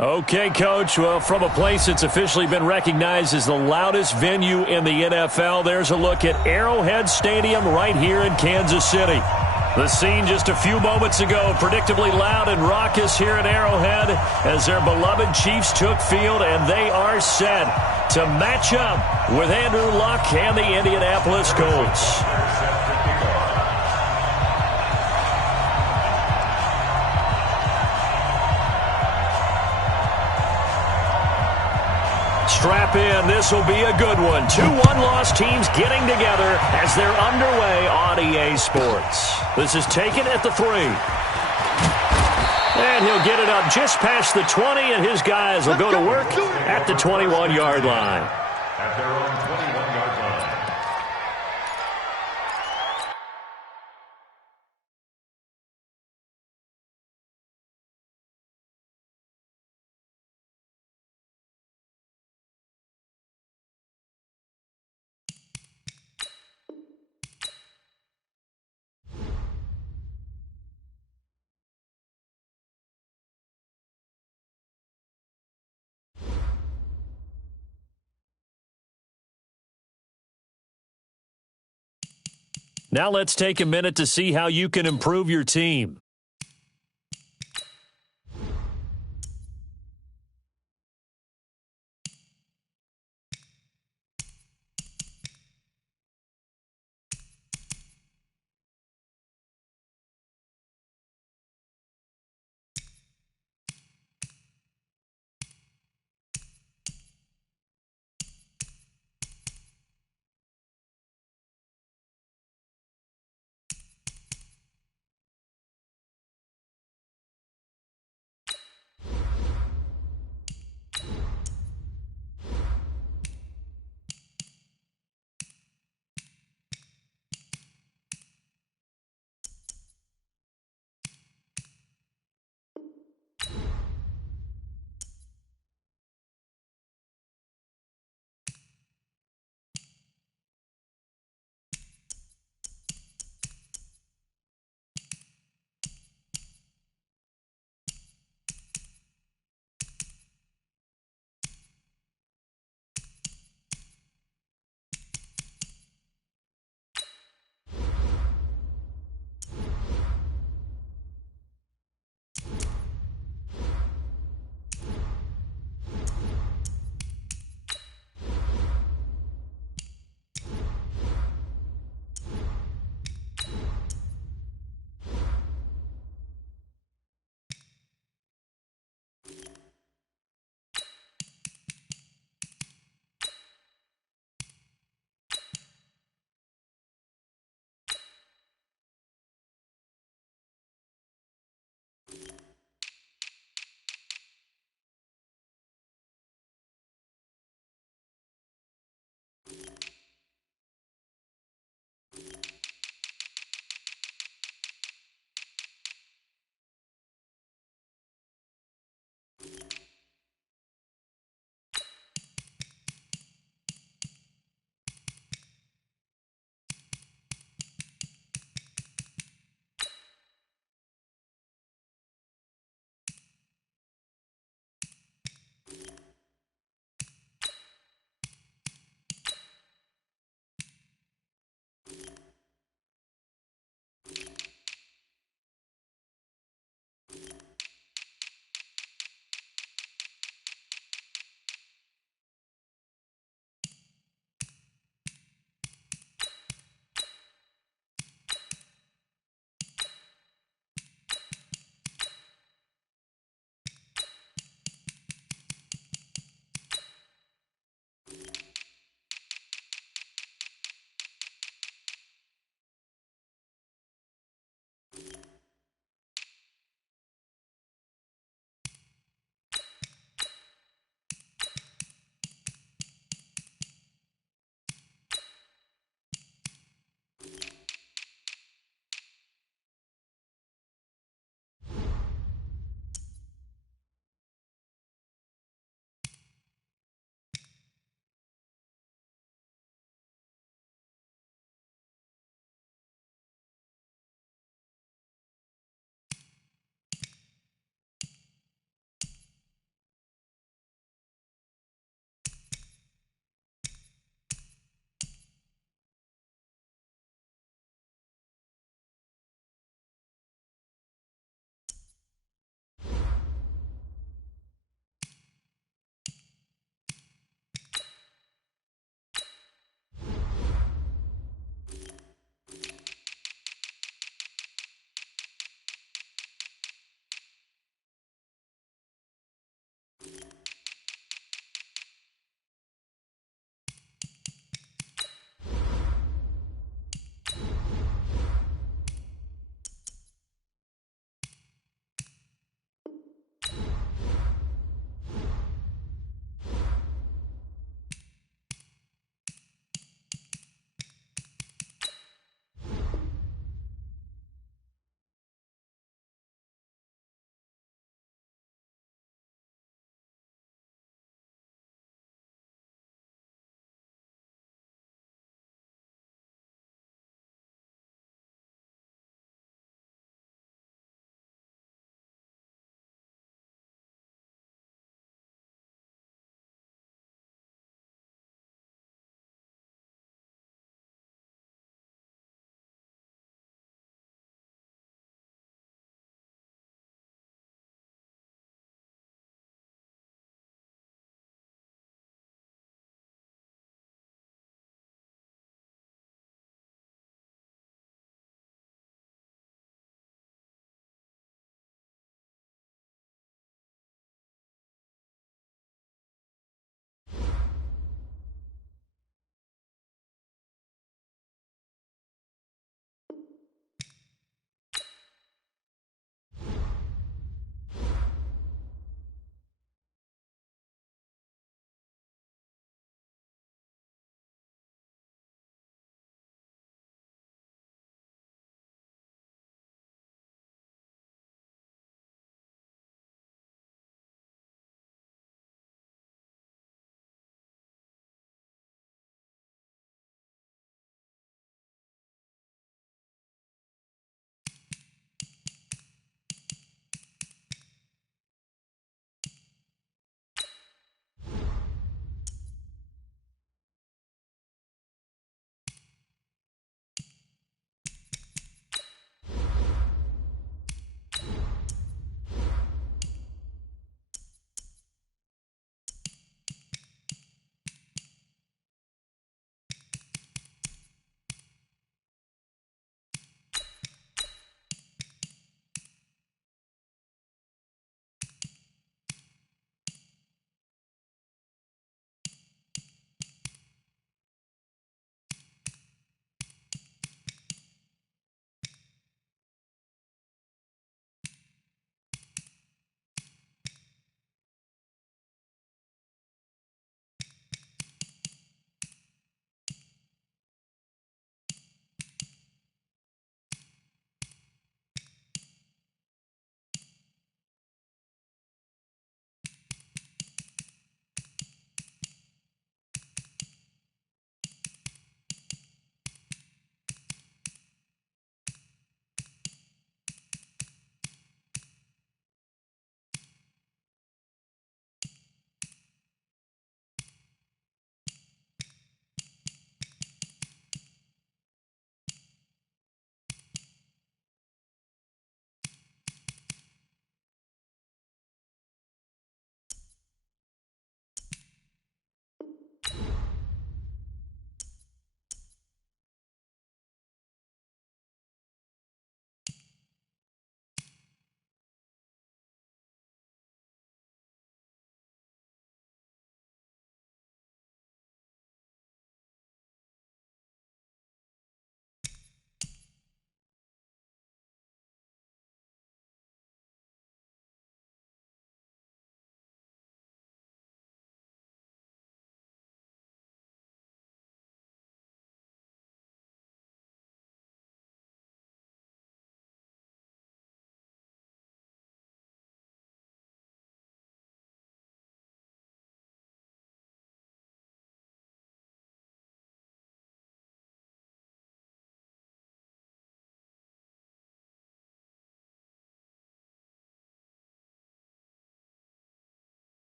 Okay, Coach. Well, from a place that's officially been recognized as the loudest venue in the NFL, there's a look at Arrowhead Stadium right here in Kansas City. The scene just a few moments ago, predictably loud and raucous here at Arrowhead as their beloved Chiefs took field, and they are set to match up with Andrew Luck and the Indianapolis Colts. Strap in. This will be a good one. Two one-loss teams getting together as they're underway on EA Sports. This is taken at the 3. And he'll get it up just past the 20, and his guys will go to work at the 21-yard line. At their own 21-yard line. Now let's take a minute to see how you can improve your team.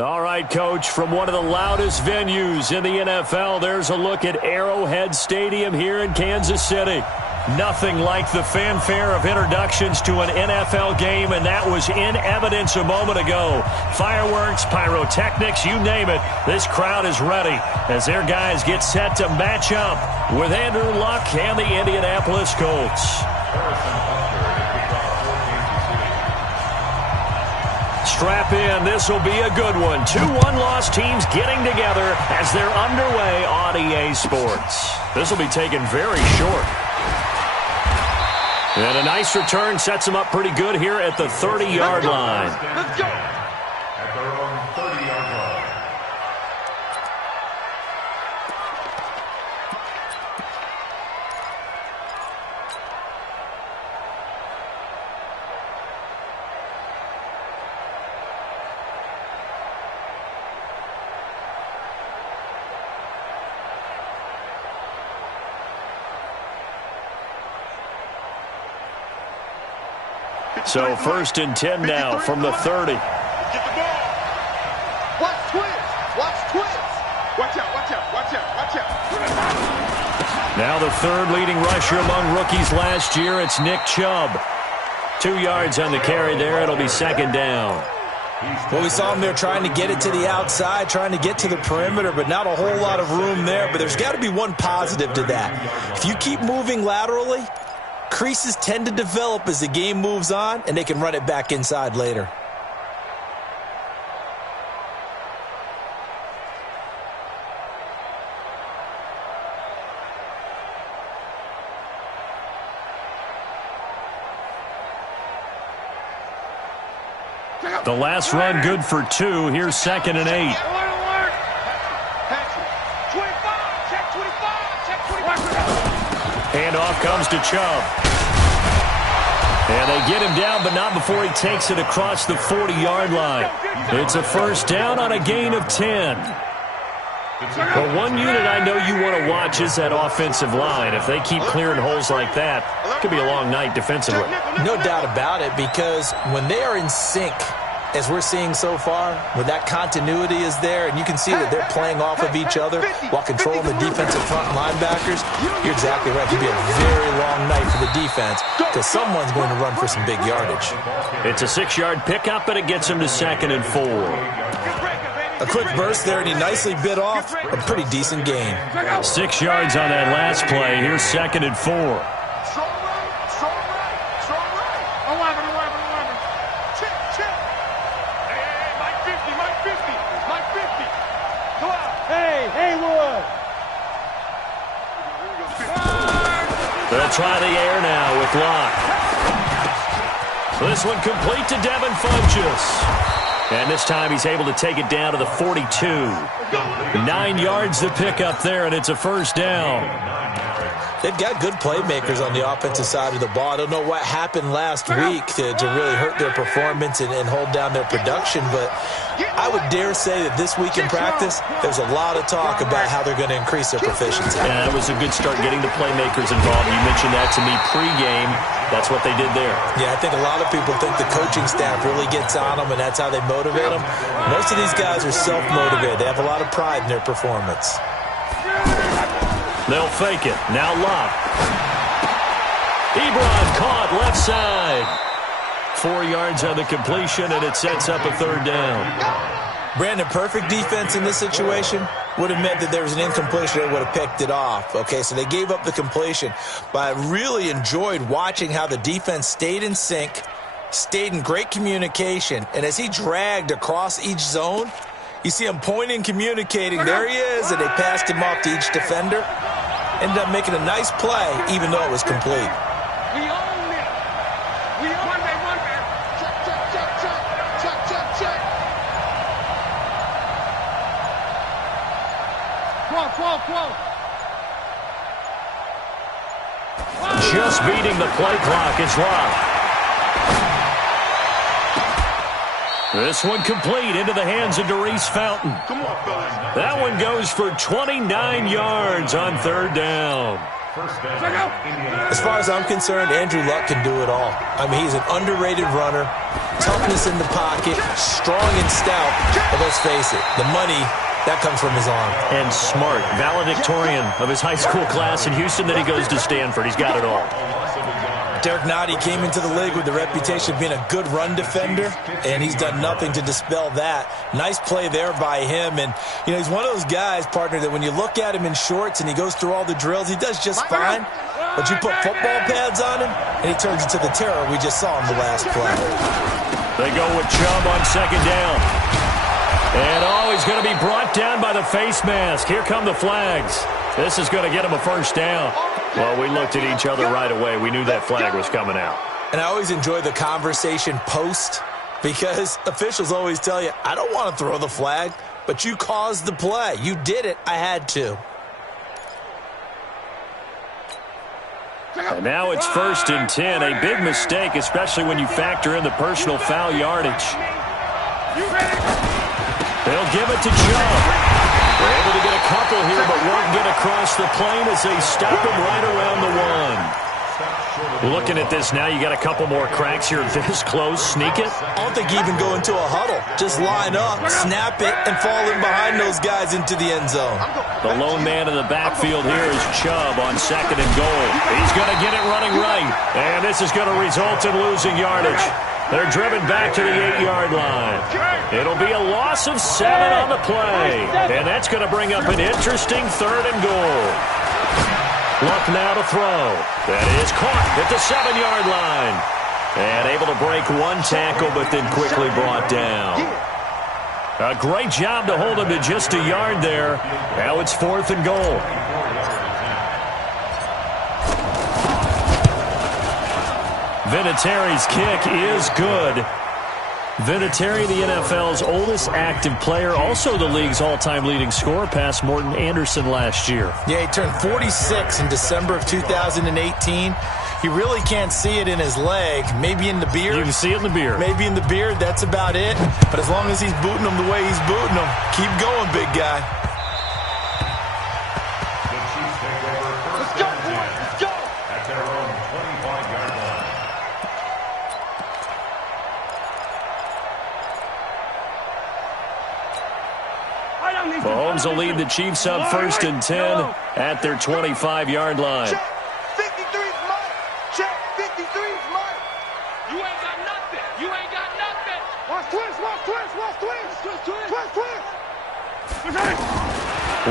All right, Coach, from one of the loudest venues in the NFL, there's a look at Arrowhead Stadium here in Kansas City. Nothing like the fanfare of introductions to an NFL game, and that was in evidence a moment ago. Fireworks, pyrotechnics, you name it. This crowd is ready as their guys get set to match up with Andrew Luck and the Indianapolis Colts. Strap in. This will be a good one. 2 one-loss teams getting together as they're underway on EA Sports. This will be taken very short. And a nice return sets them up pretty good here at the 30-yard line. Let's go. At their own 30-yard line. So 1st and 10 now from the 30. Get the ball. Watch twist. Watch twist. Watch out, watch out, watch out, watch out. Now the 3rd leading rusher among rookies last year, it's Nick Chubb. 2 yards on the carry there. It'll be 2nd down. Well, we saw him there trying to get it to the outside, trying to get to the perimeter, but not a whole lot of room there. But there's got to be one positive to that. If you keep moving laterally, creases tend to develop as the game moves on, and they can run it back inside later. The last run good for 2. Here's 2nd and 8. Handoff comes to Chubb. And they get him down, but not before he takes it across the 40-yard line. It's a 1st down on a gain of 10. But one unit I know you want to watch is that offensive line. If they keep clearing holes like that, it could be a long night defensively. No doubt about it, because when they are in sync, as we're seeing so far, when that continuity is there, and you can see that they're playing off of each other while controlling the defensive front linebackers, you're exactly right. It could be a very long night for the defense because someone's going to run for some big yardage. It's a 6-yard pickup, and it gets him to 2nd and 4. A quick burst there, and he nicely bit off a pretty decent gain. 6 yards on that last play. Here's 2nd and 4. They'll try the air now with Locke. This one complete to Devin Funchess. And this time he's able to take it down to the 42. 9 yards to pick up there, and it's a 1st down. They've got good playmakers on the offensive side of the ball. I don't know what happened last week to really hurt their performance and hold down their production, but I would dare say that this week in practice, there's a lot of talk about how they're going to increase their proficiency. Yeah, that was a good start getting the playmakers involved. You mentioned that to me pregame. That's what they did there. Yeah, I think a lot of people think the coaching staff really gets on them, and that's how they motivate them. Most of these guys are self-motivated. They have a lot of pride in their performance. They'll fake it. Now Locke. Ebron caught left side. 4 yards on the completion, and it sets up a 3rd down. Brandon, perfect defense in this situation would have meant that there was an incompletion. They would have picked it off. Okay, so they gave up the completion. But I really enjoyed watching how the defense stayed in sync, stayed in great communication, and as he dragged across each zone, you see him pointing, communicating. There he is, and they passed him off to each defender. Ended up making a nice play, even though it was complete. We own it. We own it. One man. Check, check, check, check. Check, check, check. 12, 12, 12. Just beating the play clock is Locke. This one complete into the hands of Darius Fountain. Come on, fellas. That one goes for 29 yards on 3rd down. As far as I'm concerned, Andrew Luck can do it all. I mean, he's an underrated runner, toughness in the pocket, strong and stout. But let's face it, the money, that comes from his arm. And smart, valedictorian of his high school class in Houston, then he goes to Stanford. He's got it all. Derek Nottie came into the league with the reputation of being a good run defender, and he's done nothing to dispel that. Nice play there by him, and you know he's one of those guys, partner, that when you look at him in shorts and he goes through all the drills, he does just fine. But you put football pads on him, and he turns into the terror we just saw in the last play. They go with Chubb on second down. And he's going to be brought down by the face mask. Here come the flags. This is going to get him a first down. Well, we looked at each other right away. We knew that flag was coming out. And I always enjoy the conversation post because officials always tell you, I don't want to throw the flag, but you caused the play. You did it. I had to. And now it's 1st and 10. A big mistake, especially when you factor in the personal foul yardage. They'll give it to Chubb. They're able to get a couple here, but won't get across the plane as they stop him right around the one. Looking at this now, you got a couple more cracks here this close. Sneak it? I don't think you even go into a huddle. Just line up, snap it, and fall in behind those guys into the end zone. The lone man in the backfield here is Chubb on 2nd and goal. He's going to get it running right, and this is going to result in losing yardage. They're driven back to the 8-yard line. It'll be a loss of 7 on the play. And that's going to bring up an interesting 3rd and goal. Luck now to throw. That is caught at the 7-yard line. And able to break one tackle, but then quickly brought down. A great job to hold him to just a yard there. Now it's 4th and goal. Vinatieri's kick is good. Vinatieri, the NFL's oldest active player, also the league's all-time leading scorer, past Morton Anderson last year. Yeah, he turned 46 in December of 2018. He really can't see it in his leg, maybe in the beard. You can see it in the beard. Maybe in the beard, that's about it. But as long as he's booting him the way he's booting him, keep going, big guy. Mahomes will lead the Chiefs up 1st and 10 at their 25-yard line. Check 53's mine. Check 53's mine. You ain't got nothing. You ain't got nothing. Watch twist, watch twist, watch twist. Twist, twist.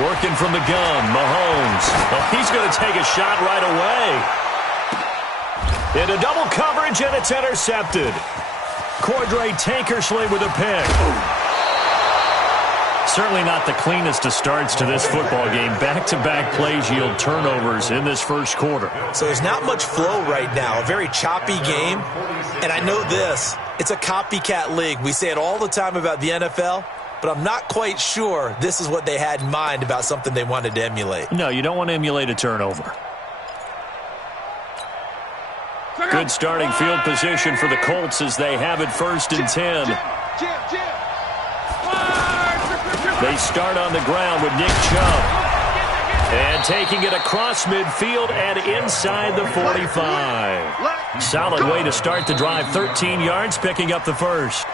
Working from the gun, Mahomes. Well, he's going to take a shot right away. Into double coverage, and it's intercepted. Cordray Tankersley with a pick. Certainly not the cleanest of starts to this football game. Back-to-back plays yield turnovers in this first quarter. So there's not much flow right now. A very choppy game. And I know this. It's a copycat league. We say it all the time about the NFL, but I'm not quite sure this is what they had in mind about something they wanted to emulate. No, you don't want to emulate a turnover. Good starting field position for the Colts as they have it 1st and 10. They start on the ground with Nick Chubb. And taking it across midfield and inside the 45. Solid way to start the drive. 13 yards, picking up the first.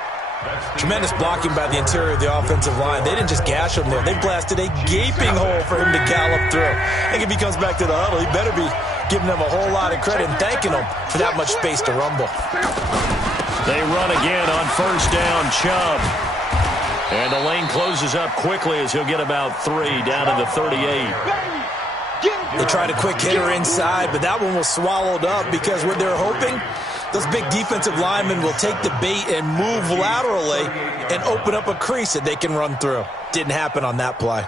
Tremendous blocking by the interior of the offensive line. They didn't just gash him there. They blasted a gaping hole for him to gallop through. I think if he comes back to the huddle, he better be giving them a whole lot of credit and thanking them for that much space to rumble. They run again on 1st down, Chubb. And the lane closes up quickly as he'll get about 3 down to the 38. They tried a quick hitter inside, but that one was swallowed up because what they're hoping, those big defensive linemen will take the bait and move laterally and open up a crease that they can run through. Didn't happen on that play.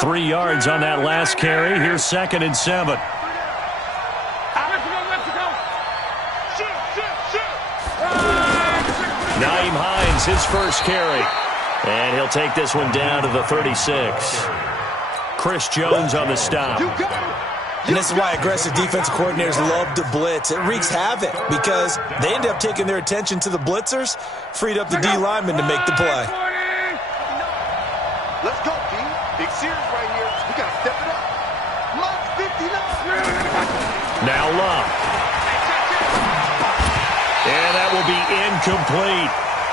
3 yards on that last carry. Here's 2nd and 7. Nyheim Hines, his first carry. And he'll take this one down to the 36. Chris Jones on the stop. And this is why aggressive defensive coordinators love to blitz. It wreaks havoc because they end up taking their attention to the blitzers, freed up the D lineman to make the play. Let's go, D. Big series right here. We got to step it up. Lock 59. Now Love. And that will be incomplete.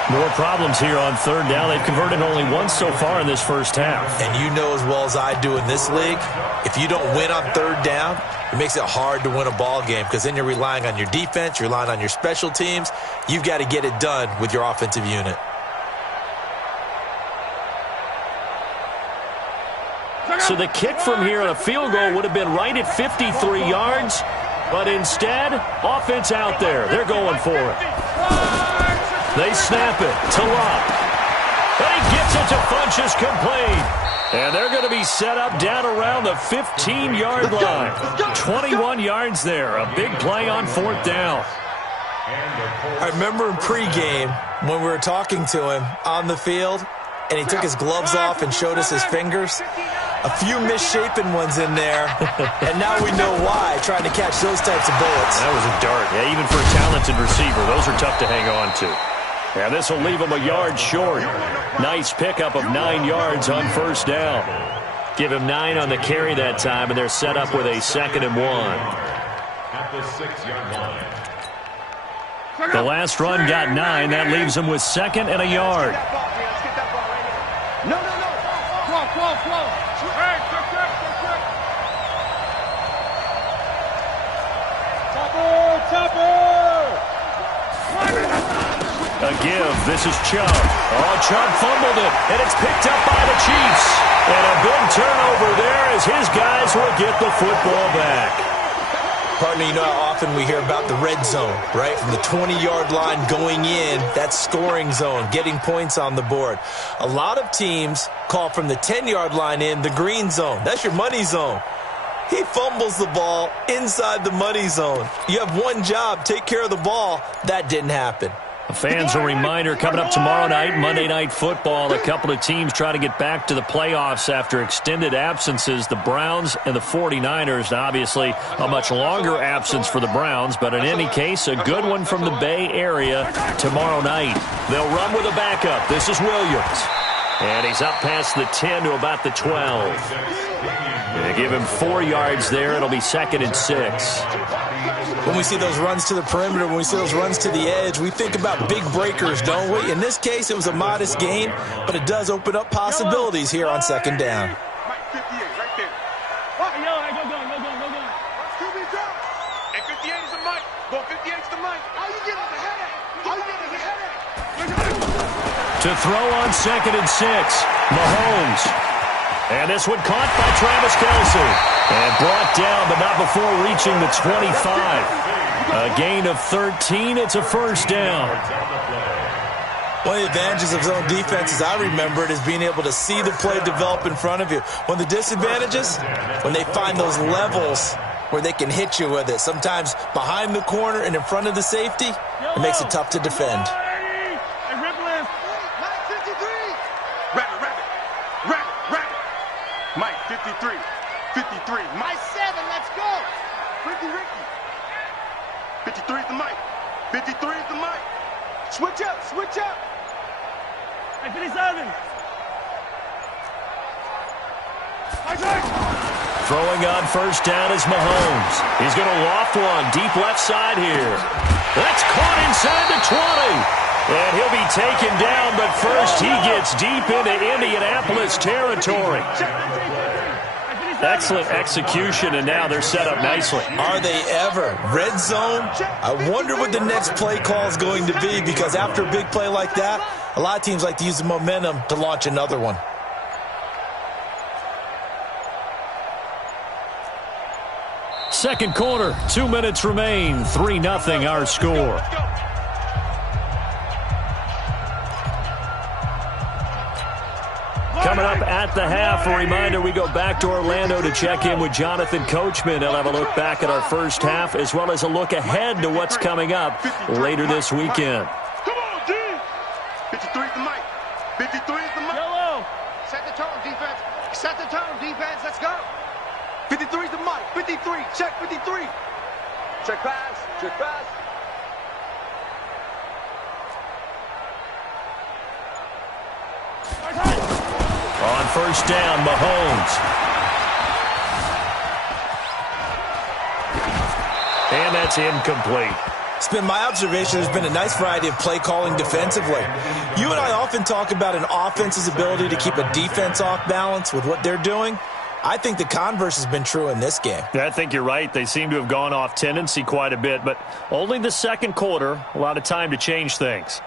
More problems here on third down. They've converted only once so far in this first half. And you know as well as I do in this league, if you don't win on third down, it makes it hard to win a ball game because then you're relying on your defense, you're relying on your special teams. You've got to get it done with your offensive unit. So the kick from here on a field goal would have been right at 53 yards, but instead, offense out there. They're going for it. They snap it to Love. And he gets it to Funchess complete. And they're going to be set up down around the 15-yard line. 21 yards there. A big play on fourth down. I remember in pregame when we were talking to him on the field, and he took his gloves off and showed us his fingers. A few misshapen ones in there, and now we know why, trying to catch those types of bullets. That was a dart. Yeah, even for a talented receiver, those are tough to hang on to. And this will leave him a yard short. Nice pickup of 9 yards on first down. Give him 9 on the carry that time, and they're set up with a 2nd and 1. At the 6-yard line. The last run got 9. That leaves him with 2nd and a yard. No. Flow. Hey, check. Chopper. A give. This is Chubb. Oh, Chubb fumbled it, and it's picked up by the Chiefs. And a big turnover there as his guys will get the football back. Partner, you know how often we hear about the red zone, right? From the 20-yard line going in, that's scoring zone, getting points on the board. A lot of teams call from the 10-yard line in the green zone. That's your money zone. He fumbles the ball inside the money zone. You have one job, take care of the ball. That didn't happen. Fans, a reminder, coming up tomorrow night, Monday Night Football, a couple of teams try to get back to the playoffs after extended absences, the Browns and the 49ers. Now, obviously, a much longer absence for the Browns, but in any case, a good one from the Bay Area tomorrow night. They'll run with a backup. This is Williams. And he's up past the 10 to about the 12. They give him 4 yards there. It'll be 2nd and 6. When we see those runs to the perimeter, when we see those runs to the edge, we think about big breakers, don't we? In this case, it was a modest gain, but it does open up possibilities here on 2nd down. Mike 58 right there. Go down. And 58 is the Mike. Go 58 is the Mike. How you getting the headache? To throw on 2nd and 6, Mahomes. And this one caught by Travis Kelce. And brought down, but not before reaching the 25. A gain of 13. It's a first down. One of the advantages of zone defense, as I remember it, is being able to see the play develop in front of you. One of the disadvantages, when they find those levels where they can hit you with it, sometimes behind the corner and in front of the safety, it makes it tough to defend. Mike 53. 53. Mike 7, let's go. Ricky. 53 is the Mike. 53 is the Mike. Switch up. Hey, 57. Throwing on first down is Mahomes. He's going to loft one deep left side here. That's caught inside the 20. And he'll be taken down, but first he gets deep into Indianapolis territory. Excellent execution, and now they're set up nicely. Are they ever? Red zone? I wonder what the next play call is going to be, because after a big play like that, a lot of teams like to use the momentum to launch another one. Second quarter, 2 minutes remain, 3-0 our score. Coming up at the half, a reminder, we go back to Orlando to check in with Jonathan Coachman. He'll have a look back at our first half, as well as a look ahead to what's coming up later this weekend. Come on, D! 53 is the Mike. 53 is the Mike. Yellow. Set the tone, defense. Set the tone, defense. Let's go. 53 is the Mike. 53. Check 53. Check pass. On first down, Mahomes. that's incomplete. It's been my observation there's been a nice variety of play calling defensively. You and I often talk about an offense's ability to keep a defense off balance with what they're doing. I think the converse has been true in this game. Yeah, I think you're right. They seem to have gone off tendency quite a bit, but only the second quarter, a lot of time to change things.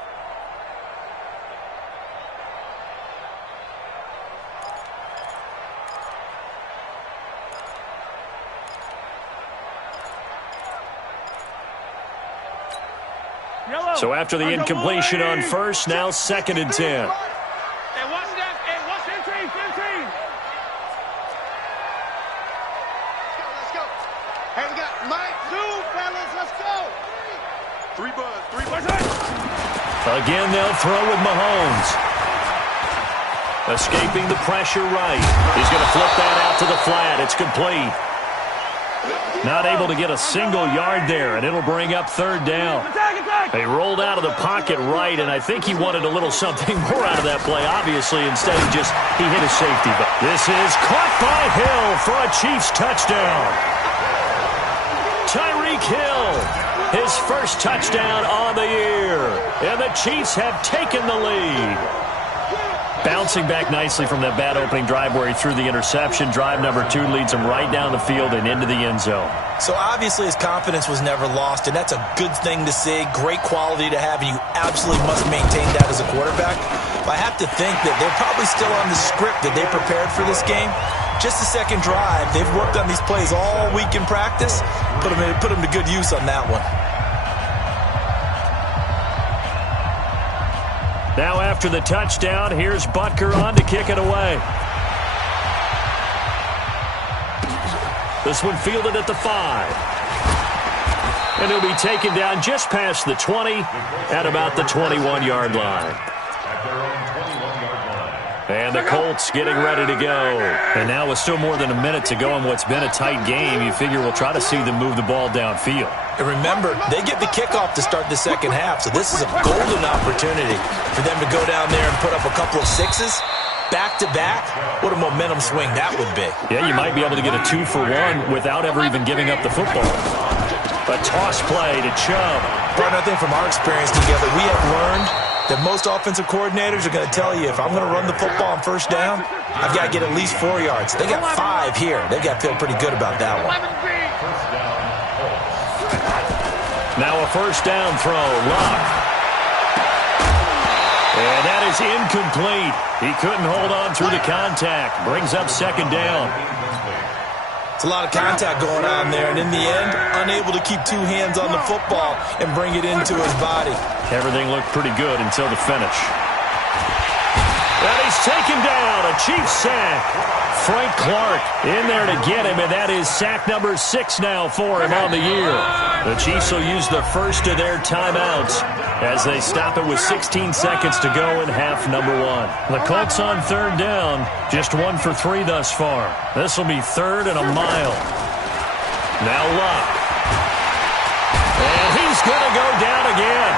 So after the incompletion on first, now 2nd and 10. Hey, we got Mike, two, fellas, let's go. Three buzz. Again, they'll throw with Mahomes. Escaping the pressure right. He's going to flip that out to the flat. It's complete. Not able to get a single yard there, and it'll bring up 3rd down. They rolled out of the pocket right, and I think he wanted a little something more out of that play, obviously. Instead, he hit a safety. But this is caught by Hill for a Chiefs touchdown. Tyreek Hill, his first touchdown on the year, and the Chiefs have taken the lead. Bouncing back nicely from that bad opening drive where he threw the interception. Drive number 2 leads him right down the field and into the end zone. So obviously his confidence was never lost, and that's a good thing to see. Great quality to have, and you absolutely must maintain that as a quarterback. But I have to think that they're probably still on the script that they prepared for this game. Just the second drive. They've worked on these plays all week in practice. Put them to good use on that one. Now after the touchdown, here's Butker on to kick it away. This one fielded at the 5. And he'll be taken down just past the 20 at about the 21-yard line. And the Colts getting ready to go. And now with still more than a minute to go in what's been a tight game, you figure we'll try to see them move the ball downfield. And remember, they get the kickoff to start the second half, so this is a golden opportunity for them to go down there and put up a couple of sixes back-to-back. What a momentum swing that would be. Yeah, you might be able to get a 2-for-1 without ever even giving up the football. A toss play to Chubb. But I think from our experience together, we have learned that most offensive coordinators are going to tell you, if I'm going to run the football on first down, I've got to get at least 4 yards. They got 5 here. They've got to feel pretty good about that one. Now a first down throw. Luck. And that is incomplete. He couldn't hold on through the contact. Brings up 2nd down. It's a lot of contact going on there, and in the end, unable to keep 2 hands on the football and bring it into his body. Everything looked pretty good until the finish. And he's taken down. A Chiefs sack. Frank Clark in there to get him, and that is sack number 6 now for him on the year. The Chiefs will use the first of their timeouts as they stop it with 16 seconds to go in half number 1. The Colts on 3rd down, just 1 for 3 thus far. This will be 3rd and a mile. Now Luck. And he's going to go down again.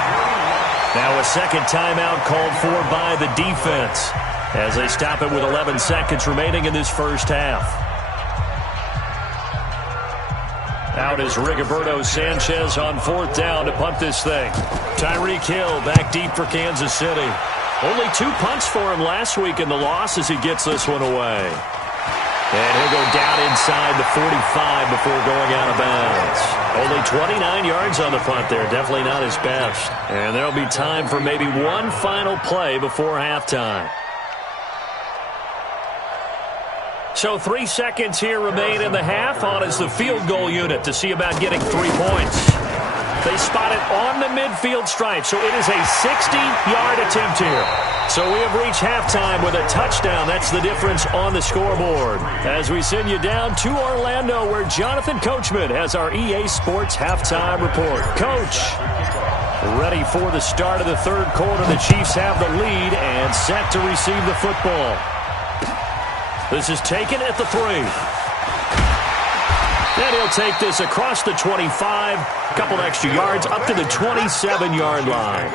Now a second timeout called for by the defense as they stop it with 11 seconds remaining in this first half. Out is Rigoberto Sanchez on 4th down to punt this thing. Tyreek Hill back deep for Kansas City. Only 2 punts for him last week in the loss as he gets this one away. And he'll go down inside the 45 before going out of bounds. Only 29 yards on the punt there. Definitely not his best. And there'll be time for maybe one final play before halftime. So 3 seconds here remain in the half. On is the field goal unit to see about getting 3 points. They spot it on the midfield stripe, so it is a 60-yard attempt here. So we have reached halftime with a touchdown. That's the difference on the scoreboard. As we send you down to Orlando, where Jonathan Coachman has our EA Sports halftime report. Coach, ready for the start of the 3rd quarter. The Chiefs have the lead and set to receive the football. This is taken at the 3. And he'll take this across the 25, a couple extra yards, up to the 27-yard line.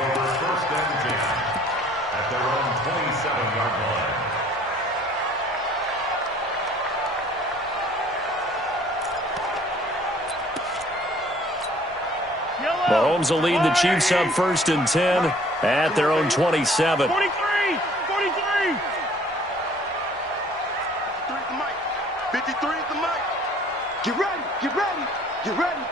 Mahomes will lead the Chiefs up 1st and 10 at their own 27. 43. 53 is the mic. Get ready. Get ready. Get ready.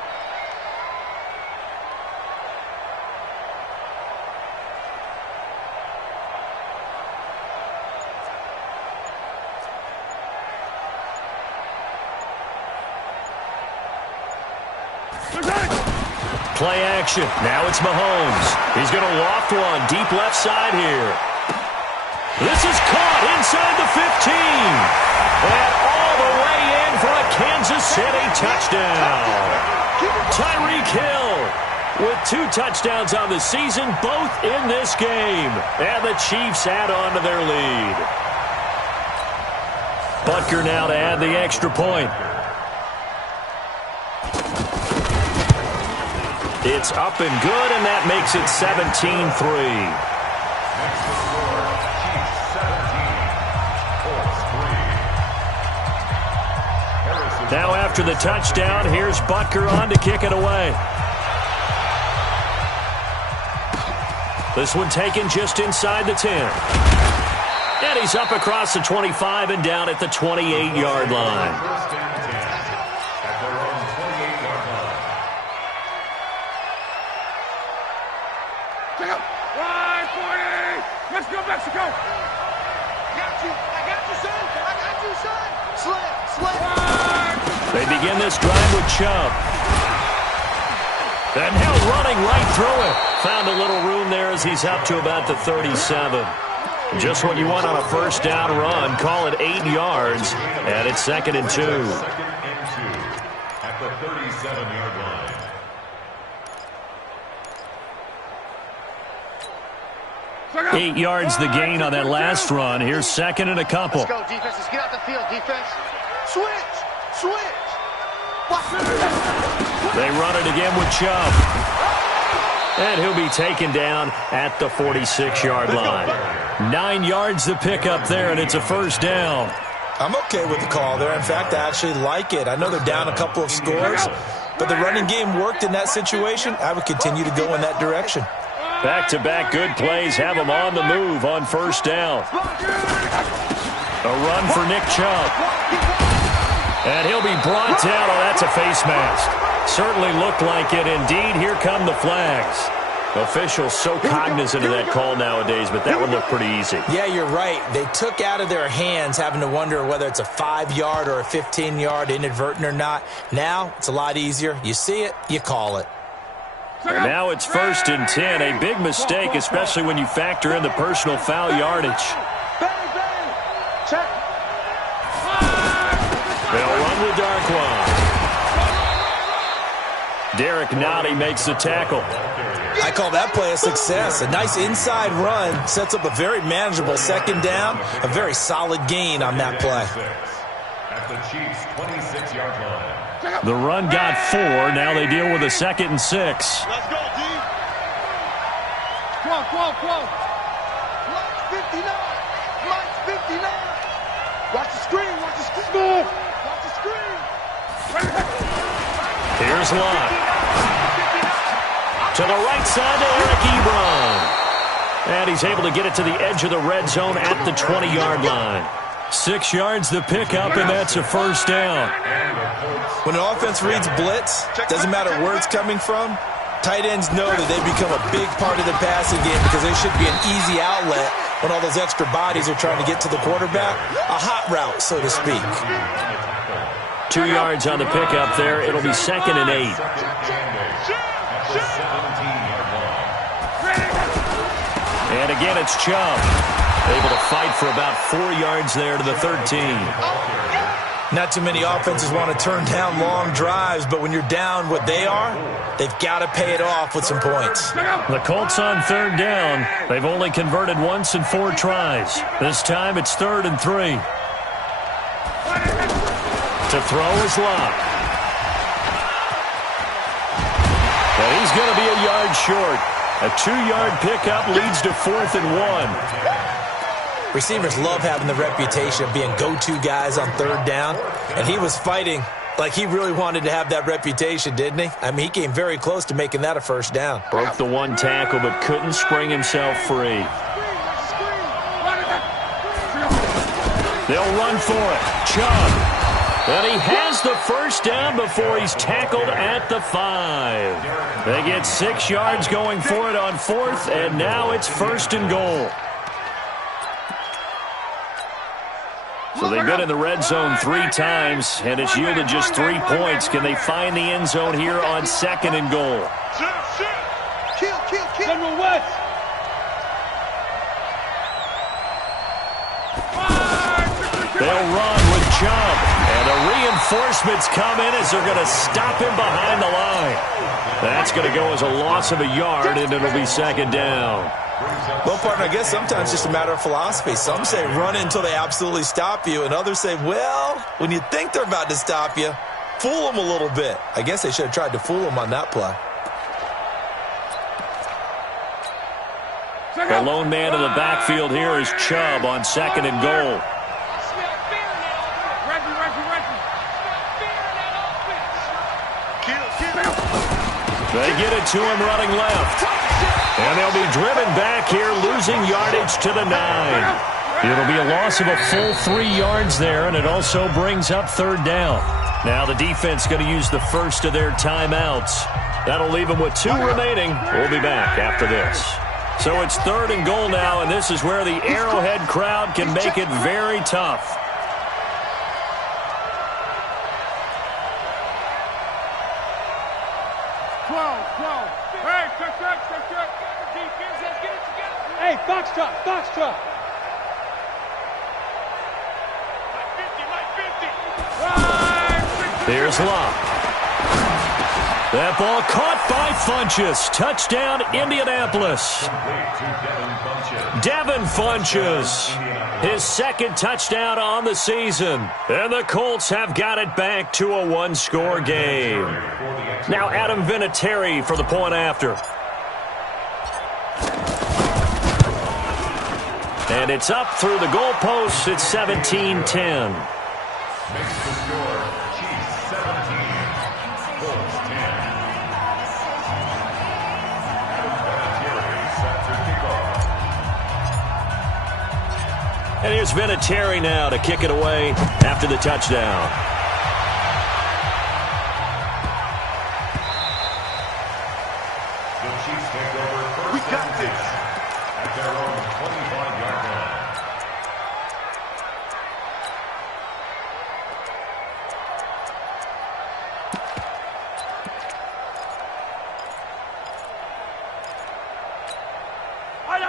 Play action. Now it's Mahomes. He's going to loft one deep left side here. This is caught inside the 15. And all the way in for a Kansas City touchdown. Tyreek Hill with 2 touchdowns on the season, both in this game. And the Chiefs add on to their lead. Butker now to add the extra point. It's up and good, and that makes it 17-3. Now after the touchdown, here's Butker on to kick it away. This one taken just inside the 10. And he's up across the 25 and down at the 28-yard line. Let's go, Mexico! I got you, son! Slip! They begin this drive with Chubb. And now running right through it. Found a little room there as he's up to about the 37. Just what you want on a first down run. Call it 8 yards. And it's 2nd and 2. At the 37-yard line. 8 yards the gain on that last run. Here's 2nd and a couple. Let's go, defense. Let's get out the field, defense. Switch! They run it again with Chubb. And he'll be taken down at the 46-yard line. 9 yards the pickup there, and it's a first down. I'm okay with the call there. In fact, I actually like it. I know they're down a couple of scores, but the running game worked in that situation. I would continue to go in that direction. Back-to-back good plays have him on the move on first down. A run for Nick Chubb. And he'll be brought down. Oh, that's a face mask. Certainly looked like it. Indeed, here come the flags. Officials so cognizant of that call nowadays, but that would look pretty easy. Yeah, you're right. They took out of their hands having to wonder whether it's a 5-yard or a 15-yard inadvertent or not. Now, it's a lot easier. You see it, you call it. And now it's 1st and 10. A big mistake, especially when you factor in the personal foul yardage. Check. They'll run with Darkwan. Derek Nottie makes the tackle. I call that play a success. A nice inside run sets up a very manageable 2nd down. A very solid gain on that play. At the Chiefs' 26-yard line. The run got 4. Now they deal with a 2nd and 6. Let's go, D. Come on. Mike's 59. Mike's 59. Watch the screen. Watch the screen. Here's Lott. To the right side to Eric Ebron. And he's able to get it to the edge of the red zone at the 20-yard line. 6 yards the pickup, and that's a first down. When an offense reads blitz, doesn't matter where it's coming from, tight ends know that they become a big part of the passing game because they should be an easy outlet when all those extra bodies are trying to get to the quarterback. A hot route, so to speak. 2 yards on the pickup there. It'll be 2nd and 8. And again, it's Chubb. Able to fight for about 4 yards there to the 13. Not too many offenses want to turn down long drives, but when you're down what they are, they've got to pay it off with some points. The Colts on 3rd down. They've only converted once in 4 tries. This time it's 3rd and 3. To throw is Lott. And he's going to be a yard short. A 2-yard pickup leads to 4th and 1. Receivers love having the reputation of being go-to guys on 3rd down, and he was fighting Like he really wanted to have that reputation, didn't he? I mean, he came very close to making that a first down. Broke the one tackle, but couldn't spring himself free. They'll run for it. Chubb. And he has the first down before he's tackled at the 5. They get 6 yards going for it on 4th, and now it's 1st and goal. So they've been in the red zone 3 times, and it's yielded just 3 points. Can they find the end zone here on 2nd and goal? Kill. General West. They'll run with Chubb, and the reinforcements come in as they're going to stop him behind the line. That's going to go as a loss of a yard, and it'll be 2nd down. Well, partner, I guess sometimes it's just a matter of philosophy. Some say run until they absolutely stop you, and others say, well, when you think they're about to stop you, fool them a little bit. I guess they should have tried to fool them on that play. The lone man in the backfield here is Chubb on 2nd and goal. They get it to him running left. And they'll be driven back here, losing yardage to the 9. It'll be a loss of a full 3 yards there, and it also brings up 3rd down. Now the defense going to use the first of their timeouts. That'll leave them with 2 remaining. We'll be back after this. So it's 3rd and goal now, and this is where the Arrowhead crowd can make it very tough. Hey, box truck. Here's Locke. That ball caught by Funchess. Touchdown, Indianapolis. Devin Funchess. His 2nd touchdown on the season. And the Colts have got it back to a 1-score game. Now Adam Vinatieri for the point after. And it's up through the goalposts. It's 17-10. Makes the score, Chiefs 17, Colts 10. Vinatieri set to kick off. And here's Vinatieri now to kick it away after the touchdown. The Chiefs take over first and 6 at their own 25-yard line.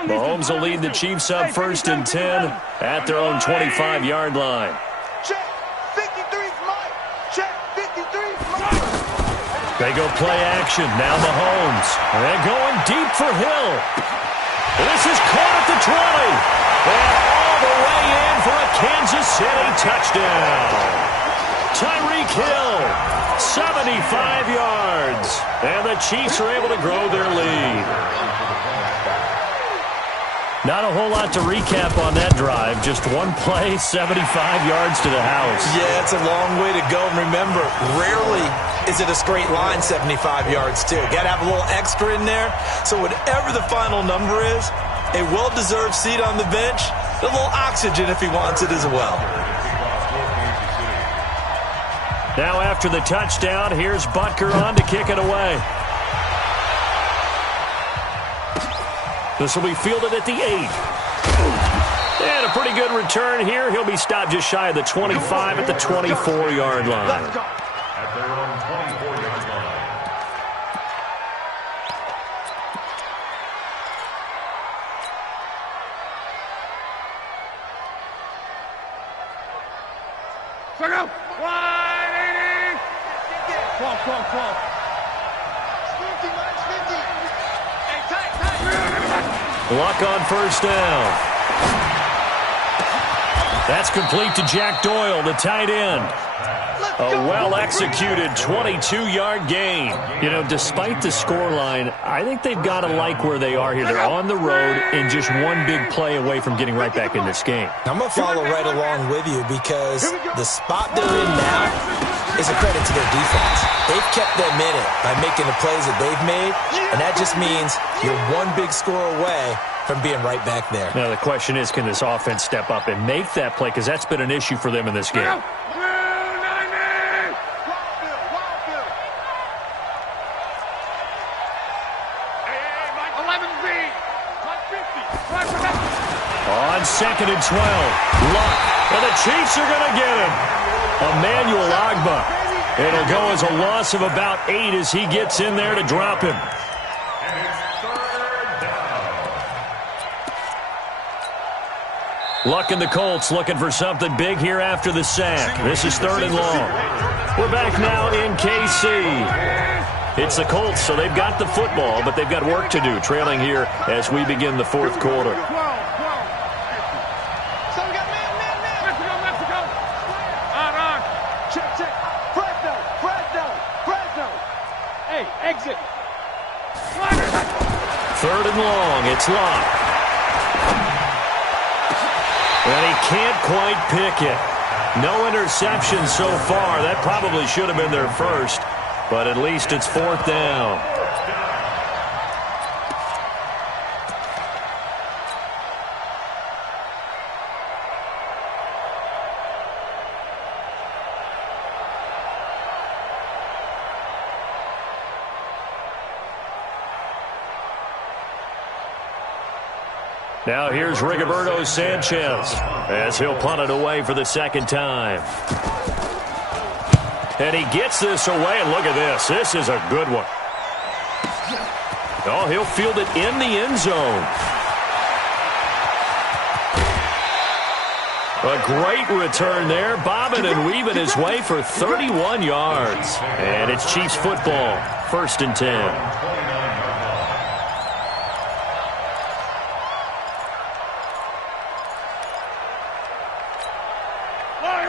Mahomes will lead the Chiefs up 1st and 10 at their own 25-yard line. Check. 53's Mike. Check. 53's Mike. They go play action. Now Mahomes. They're going deep for Hill. This is caught at the 20. And all the way in for a Kansas City touchdown. Tyreek Hill, 75 yards. And the Chiefs are able to grow their lead. Not a whole lot to recap on that drive. Just one play, 75 yards to the house. Yeah, it's a long way to go. And remember, rarely is it a straight line 75 yards, too. Got to have a little extra in there. So whatever the final number is, a well-deserved seat on the bench, a little oxygen if he wants it as well. Now after the touchdown, here's Butker on to kick it away. This will be fielded at the 8. And a pretty good return here. He'll be stopped just shy of the 25 at the 24-yard line. At their own 24-yard line. Check out. 180. 12. 50. Hey, tight. Luck on first down. That's complete to Jack Doyle, the tight end. A well-executed 22-yard gain. You know, despite the scoreline, I think they've got to like where they are here. They're on the road and just one big play away from getting right back in this game. I'm going to follow right along with you because the spot they're in now, is a credit to their defense. They've kept them in it by making the plays that they've made, and that just means you're one big score away from being right back there. Now, the question is, can this offense step up and make that play? Because that's been an issue for them in this game. On 2nd and 12, Luck, and the Chiefs are going to get him. Emmanuel Ogbah. It'll go as a loss of about 8 as he gets in there to drop him. And it's 3rd down. Luck and the Colts looking for something big here after the sack. This is 3rd and long. We're back now in KC. It's the Colts, so they've got the football, but they've got work to do, trailing here as we begin the 4th quarter. Exit. 3rd and long. It's Luck. And he can't quite pick it. No interception so far. That probably should have been their first, but at least it's 4th down. Now here's Rigoberto Sanchez as he'll punt it away for the 2nd time. And he gets this away, and look at this. This is a good one. Oh, he'll field it in the end zone. A great return there, bobbing and weaving his way for 31 yards. And it's Chiefs football, 1st and 10.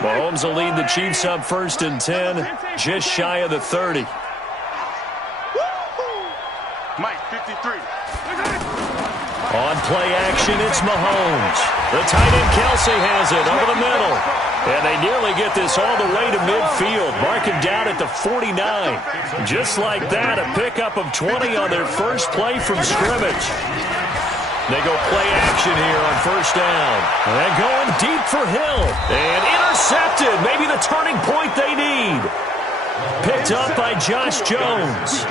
Mahomes will lead the Chiefs up 1st and 10, just shy of the 30. Mike, 53. On play action, it's Mahomes. The tight end Kelsey has it over the middle. And they nearly get this all the way to midfield. Mark him down at the 49. Just like that, a pickup of 20 on their first play from scrimmage. They go play action here on 1st down. And going deep for Hill. And intercepted. Maybe the turning point they need. Picked up by Josh Jones.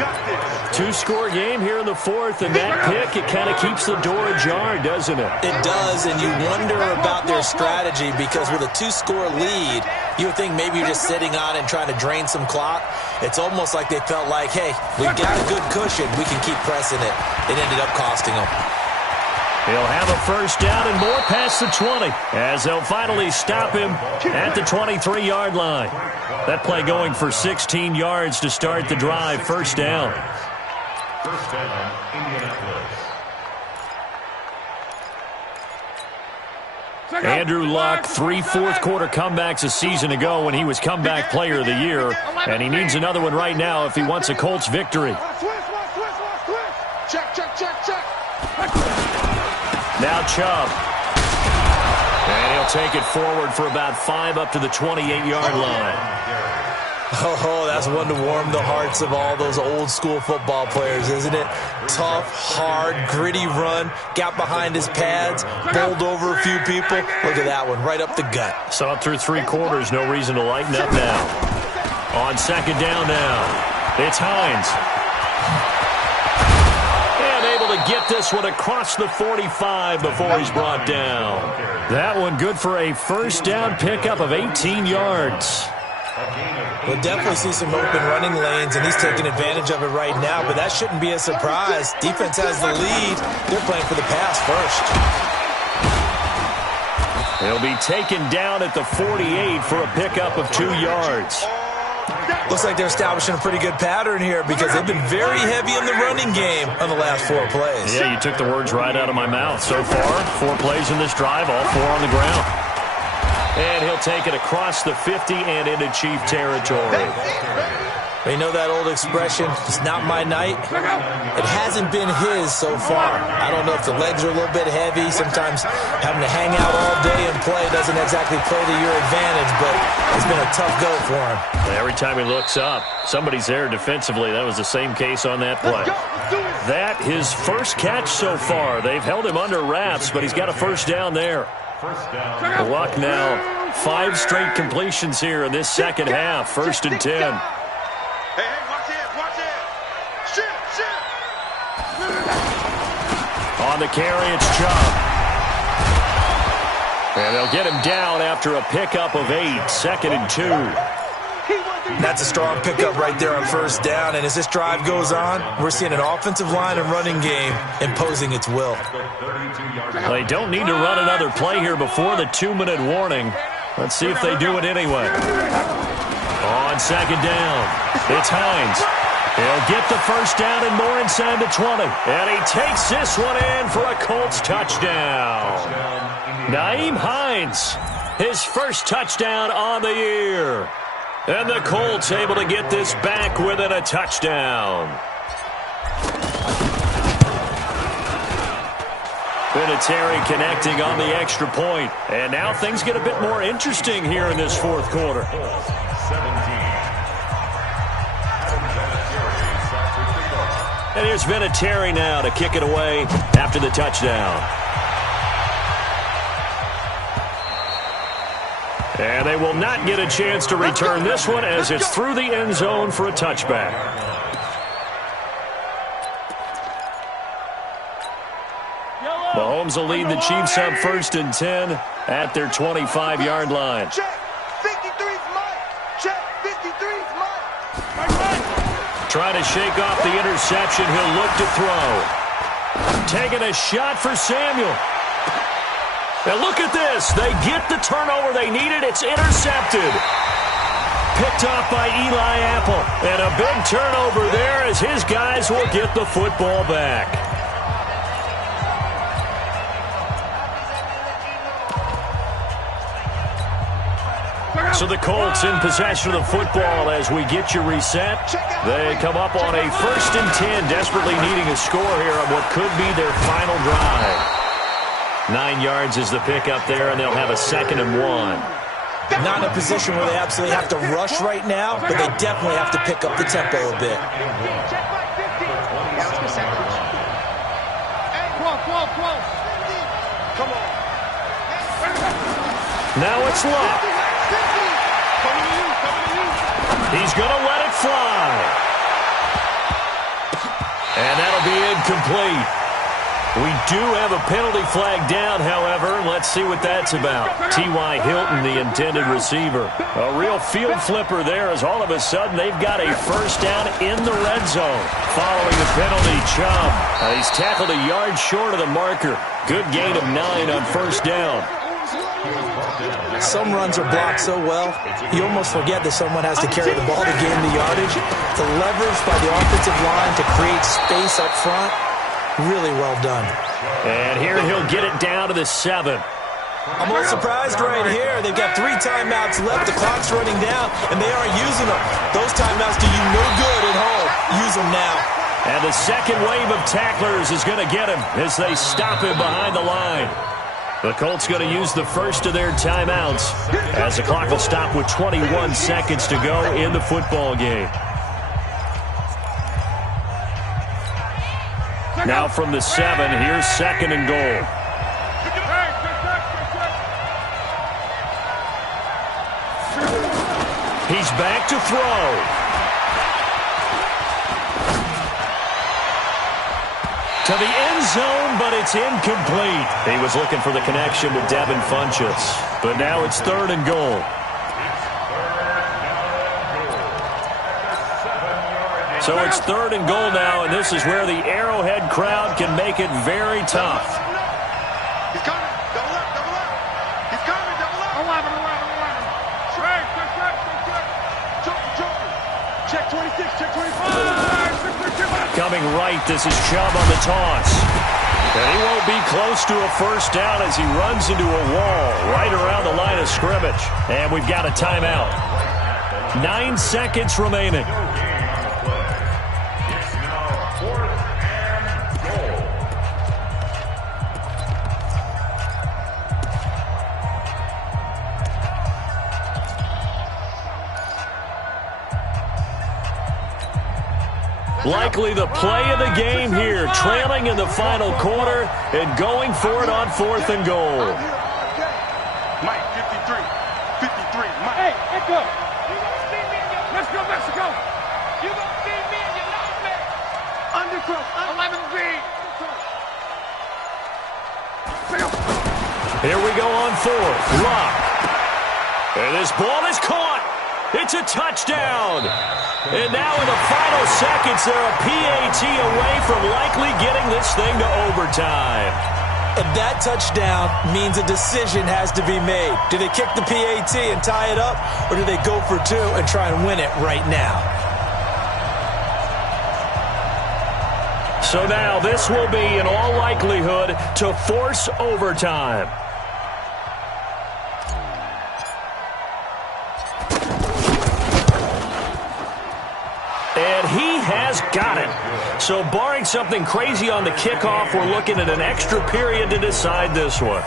2-score game here in the 4th, and that pick, it kind of keeps the door ajar, doesn't it? It does, and you wonder about their strategy because with a 2-score lead, you would think maybe you're just sitting on and trying to drain some clock. It's almost like they felt like, hey, we've got a good cushion. We can keep pressing it. It ended up costing them. He'll have a 1st down and more past the 20 as they'll finally stop him at the 23-yard line. That play going for 16 yards to start the drive. 1st down. 1st down, Indianapolis. Andrew Luck, 3 fourth-quarter comebacks a season ago when he was comeback player of the year, and he needs another one right now if he wants a Colts victory. Check, check, check, check. Now Chubb. And he'll take it forward for about 5 up to the 28-yard line. Oh, that's one to warm the hearts of all those old-school football players, isn't it? Tough, hard, gritty run, got behind his pads, bowled over a few people. Look at that one, right up the gut. Saw it through 3 quarters, no reason to lighten up now. On 2nd down now, it's Hines. And able to get this one across the 45 before he's brought down. That one good for a 1st down pickup of 18 yards. We'll definitely see some open running lanes, and he's taking advantage of it right now, but that shouldn't be a surprise. Defense has the lead. They're playing for the pass first. He'll be taken down at the 48 for a pickup of 2 yards. Looks like they're establishing a pretty good pattern here because they've been very heavy in the running game on the last 4 plays. Yeah, you took the words right out of my mouth. So far, 4 plays in this drive, all 4 on the ground. And he'll take it across the 50 and into Chief territory. You know that old expression, it's not my night? It hasn't been his so far. I don't know if the legs are a little bit heavy. Sometimes having to hang out all day and play doesn't exactly play to your advantage, but it's been a tough go for him. Every time he looks up, somebody's there defensively. That was the same case on that play. That, his first catch so far. They've held him under wraps, but he's got a first down there. Luck now. 5 straight completions here in this second half. 1st and 10. Hey, watch it. Shit. On the carry, it's Chubb. And they'll get him down after a pickup of 8. 2nd and 2. That's a strong pickup right there on first down, and as this drive goes on, we're seeing an offensive line and running game imposing its will. They don't need to run another play here before the 2-minute warning. Let's see if they do it anyway. On 2nd down, it's Hines. He'll get the first down and more inside the 20. And he takes this one in for a Colts touchdown. Nyheim Hines, his first touchdown on the year. And the Colts able to get this back within a touchdown. Vinatieri connecting on the extra point. And now things get a bit more interesting here in this 4th quarter. And here's Vinatieri now to kick it away after the touchdown. And they will not get a chance to return this one as it's through the end zone for a touchback. Mahomes will lead the Chiefs up 1st and 10 at their 25-yard line. Check. 53's mine. Check. 53's mine. Trying to shake off the interception. He'll look to throw. Taking a shot for Samuel. And look at this. They get the turnover they needed. It's intercepted. Picked off by Eli Apple. And a big turnover there as his guys will get the football back. So the Colts in possession of the football as we get you reset. They come up on a 1st and 10, desperately needing a score here on what could be their final drive. 9 yards is the pickup there, and they'll have a 2nd and 1. Not in a position where they absolutely have to rush right now, but they definitely have to pick up the tempo a bit. Now it's Luck. He's going to let it fly. And that'll be incomplete. We do have a penalty flag down, however. Let's see what that's about. T.Y. Hilton, the intended receiver. A real field flipper there as all of a sudden they've got a first down in the red zone. Following the penalty, Chubb. He's tackled a yard short of the marker. Good gain of 9 on first down. Some runs are blocked so well, you almost forget that someone has to carry the ball to gain the yardage. The leverage by the offensive line to create space up front, really well done. And here he'll get it down to the 7. I'm a little surprised right here. They've got 3 timeouts left. The clock's running down, and they aren't using them. Those timeouts do you no good at home. Use them now. And the second wave of tacklers is going to get him as they stop him behind the line. The Colts going to use the first of their timeouts as the clock will stop with 21 seconds to go in the football game. Now from the 7, here's 2nd and goal. He's back to throw. To the end zone, but it's incomplete. He was looking for the connection with Devin Funchess. But now it's 3rd and goal. So it's 3rd and goal now, and this is where the Arrowhead crowd can make it very tough. He's coming. Double up. He's coming. Double up. 11. Check 26. Check 25. Coming right, this is Chubb on the toss. And he won't be close to a first down as he runs into a wall right around the line of scrimmage. And we've got a timeout. 9 seconds remaining. Likely the play of the game here, trailing in the final quarter and going for it on 4th and goal. Mike, 53. 53, Mike. Hey, Echo. You gonna see me in your... Let's go, Mexico. You gonna see me in your nightmare. Undercross, 11B. Here we go on 4th. Lock. And this ball is caught. It's a touchdown. And now in the final seconds, they're a PAT away from likely getting this thing to overtime. And that touchdown means a decision has to be made. Do they kick the PAT and tie it up, or do they go for 2 and try and win it right now? So now this will be, in all likelihood, to force overtime. And he has got it. So barring something crazy on the kickoff, we're looking at an extra period to decide this one.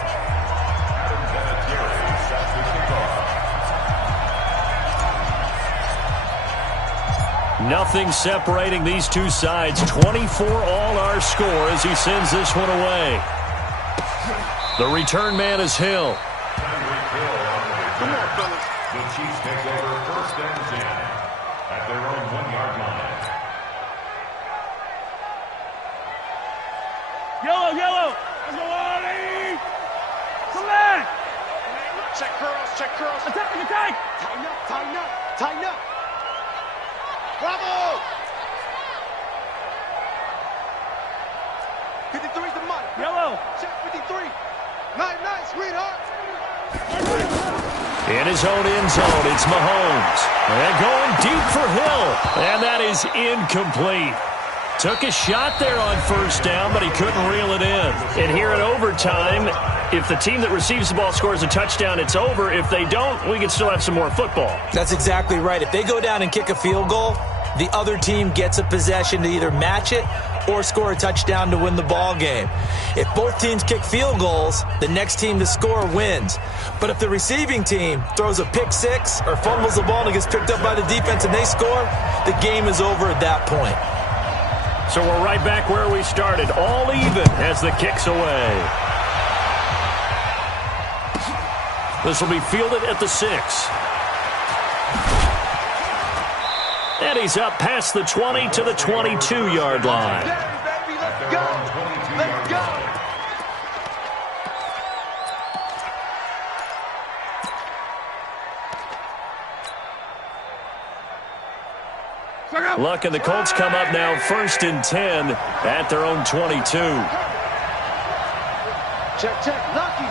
Nothing separating these two sides. 24 all our score as he sends this one away. The return man is Hill. Come on, fellas. The Chiefs take over 1st and 10 at their own 1-yard line. Yellow. Let's go, Ollie. Select. Check curls. Attack. Tighten up. Bravo. 53's the mic. Yellow. Check 53. Nice, sweetheart. In his own end zone, it's Mahomes. And going deep for Hill. And that is incomplete. Took a shot there on 1st down, but he couldn't reel it in. And here in overtime, if the team that receives the ball scores a touchdown, it's over. If they don't, we can still have some more football. That's exactly right. If they go down and kick a field goal, the other team gets a possession to either match it or score a touchdown to win the ball game. If both teams kick field goals, the next team to score wins. But if the receiving team throws a pick 6 or fumbles the ball and gets picked up by the defense and they score, the game is over at that point. So we're right back where we started, all even as the kick's away. This will be fielded at the 6. And he's up past the 20 to the 22-yard line. Baby, let's go. Luck and the Colts come up now 1st and 10 at their own 22. Check. Lucky.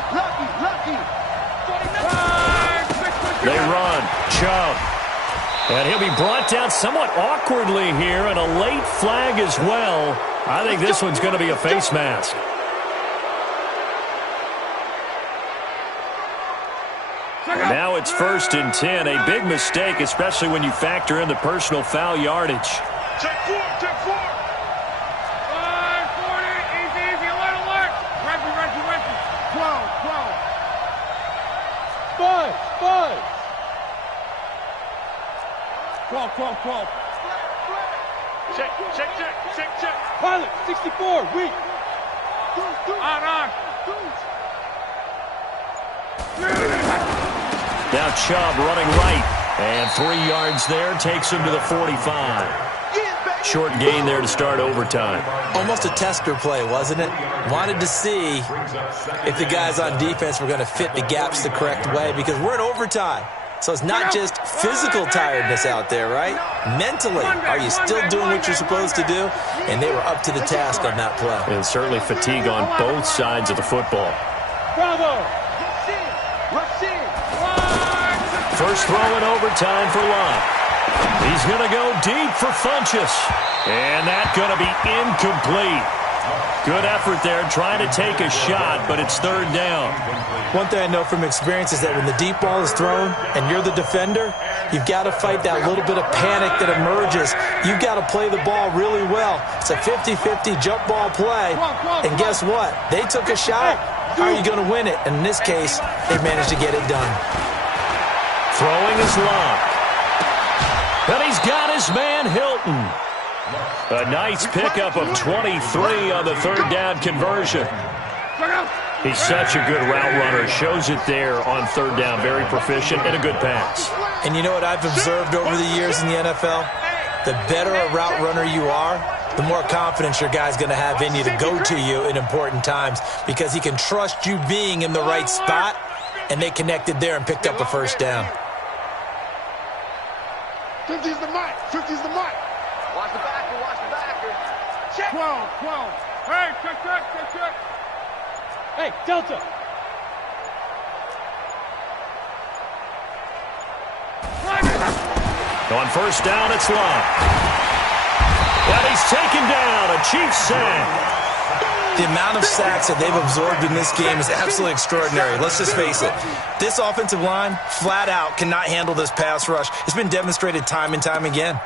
They run. Chubb. And he'll be brought down somewhat awkwardly here, and a late flag as well. I think this one's going to be a face mask. And now it's 1st and 10. A big mistake, especially when you factor in the personal foul yardage. Check 4. 540. Easy. Alert. Reggie. 12. 5. 12. Check. Pilot, 64, weak. On. Now Chubb running right. And 3 yards there takes him to the 45. Short gain there to start overtime. Almost a tester play, wasn't it? Wanted to see if the guys on defense were going to fit the gaps the correct way, because we're in overtime. So it's not just physical tiredness out there, right? Mentally, are you still doing what you're supposed to do? And they were up to the task on that play. And certainly fatigue on both sides of the football. Bravo. First throw in overtime for Locke. He's going to go deep for Funchess. And that's going to be incomplete. Good effort there, trying to take a shot, but it's 3rd down. One thing I know from experience is that when the deep ball is thrown and you're the defender, you've got to fight that little bit of panic that emerges. You've got to play the ball really well. It's a 50-50 jump ball play. And guess what? They took a shot. How are you going to win it? And in this case, they managed to get it done. Throwing is Locke. And he's got his man Hilton. A nice pickup of 23 on the third down conversion. He's such a good route runner. Shows it there on third down. Very proficient and a good pass. And you know what I've observed over the years in the NFL? The better a route runner you are, the more confidence your guy's going to have in you to go to you in important times because he can trust you being in the right spot, and they connected there and picked up a first down. 50's the mic. 50's the mic. Watch the backer. Watch the backer. Check. 12. Hey, check. Hey, Delta. On first down, it's Love. And he's taken down. A Chiefs sack. The amount of sacks that they've absorbed in this game is absolutely extraordinary. Let's just face it. This offensive line, flat out, cannot handle this pass rush. It's been demonstrated time and time again.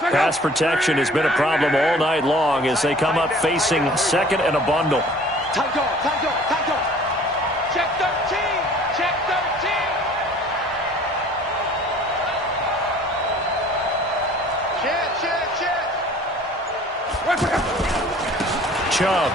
Pass protection has been a problem all night long as they come up facing second and a bundle. Tight dog. Check 13. Check 13. Check. Chubb.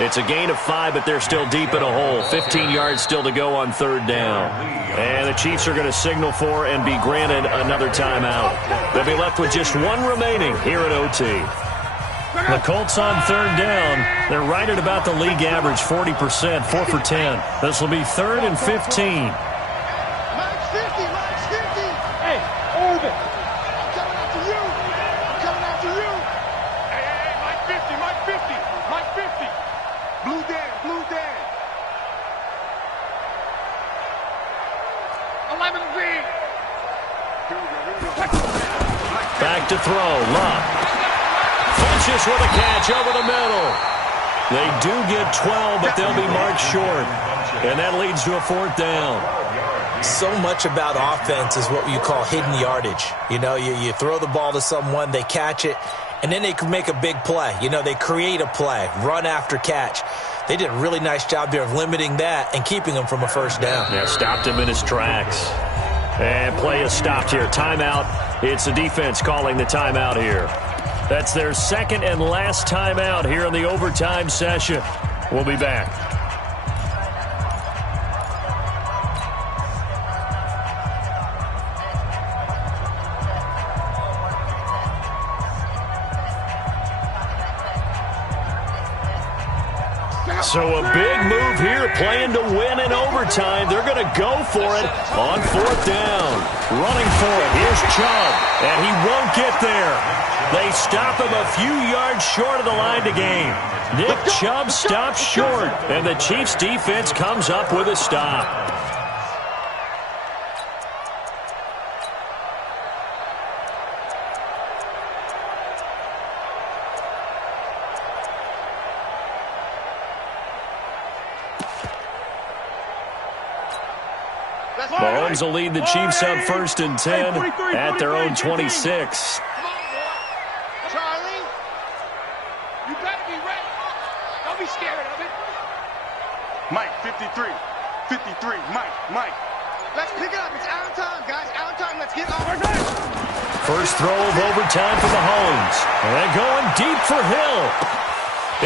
It's a gain of 5, but they're still deep in a hole. 15 yards still to go on third down. And the Chiefs are going to signal for and be granted another timeout. They'll be left with just one remaining here at OT. The Colts on third down. They're right at about the league average, 40%, 4 for 10. This will be 3rd and 15. Mike's 50. Hey, Orbit. I'm coming after you. Hey, Mike 50. Blue Dan. 11 Z. Back to throw. Love. Funches with a catch over the middle. They do get 12, but they'll be marked short. And that leads to a 4th down. So much about offense is what you call hidden yardage. You know, you throw the ball to someone, they catch it, and then they can make a big play. You know, they create a play, run after catch. They did a really nice job there of limiting that and keeping him from a first down. Yeah, stopped him in his tracks. And play is stopped here. Timeout. It's the defense calling the timeout here. That's their second and last timeout here in the overtime session. We'll be back. So a big move here, playing to win in overtime. They're going to go for it on 4th down. Running for it. Here's Chubb, and he won't get there. They stop him a few yards short of the line to gain. Nick Chubb stops short, and the Chiefs defense comes up with a stop. Mahomes will lead the Chiefs up 1st and 10 at their own 26. Charlie. You better be ready. Don't be scared of it. Mike, 53. Mike. Let's pick it up. It's out of time, guys. Out of time. Let's get over. First throw of overtime for Mahomes. And they're going deep for Hill.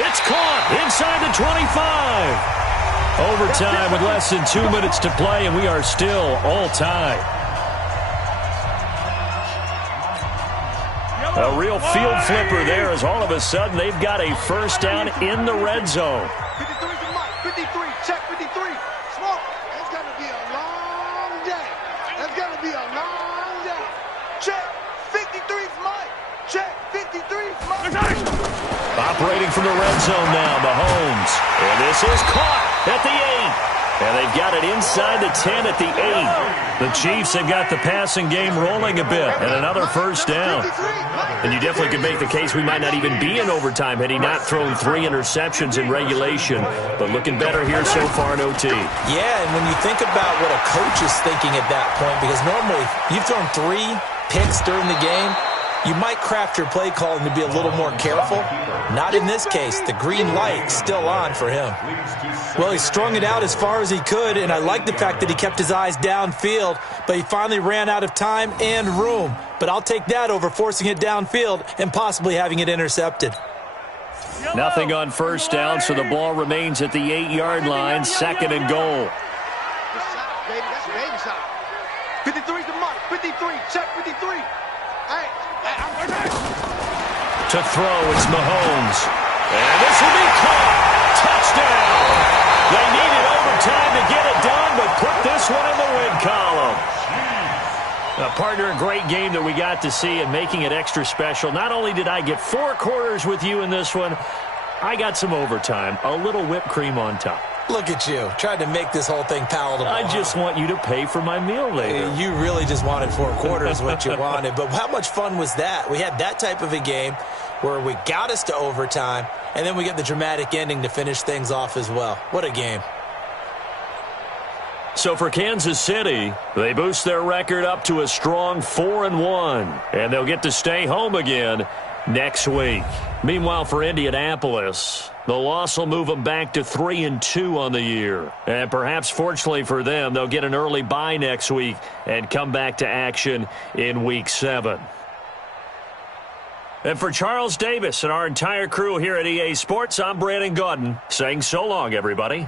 It's caught inside the 25. Overtime with less than 2 minutes to play, and we are still all tied. A real field flipper there as all of a sudden they've got a first down in the red zone. 53 to Mike. 53. Check 53. Smoke. It's going to be a long day. Check. 53's Mike. Check. 53's Mike. Operating from the red zone now, Mahomes. And this is caught at the 8. And they've got it inside the 10 at the 8. The Chiefs have got the passing game rolling a bit, and another first down. And you definitely could make the case we might not even be in overtime had he not thrown 3 interceptions in regulation. But looking better here so far in OT. Yeah, and when you think about what a coach is thinking at that point, because normally you've thrown 3 picks during the game, you might craft your play calling to be a little more careful. Not in this case. The green light's still on for him. Well, he strung it out as far as he could, and I like the fact that he kept his eyes downfield, but he finally ran out of time and room. But I'll take that over forcing it downfield and possibly having it intercepted. Nothing on first down, so the ball remains at the 8-yard line, 2nd and goal. That's baby side. 53's the mark. 53. Check 53. Hey, To throw, it's Mahomes. And this will be caught. Touchdown. They needed overtime to get it done, but put this one in the win column. Partner, a great game that we got to see and making it extra special. Not only did I get 4 quarters with you in this one, I got some overtime, a little whipped cream on top. Look at you, trying to make this whole thing palatable. I just want you to pay for my meal later. You really just wanted 4 quarters what you wanted. But how much fun was that? We had that type of a game where we got us to overtime, and then we get the dramatic ending to finish things off as well. What a game. So for Kansas City, they boost their record up to a strong 4-1, and they'll get to stay home again next week. Meanwhile, for Indianapolis, the loss will move them back to 3-2 on the year. And perhaps fortunately for them, they'll get an early bye next week and come back to action in Week 7. And for Charles Davis and our entire crew here at EA Sports, I'm Brandon Gaudin saying so long, everybody.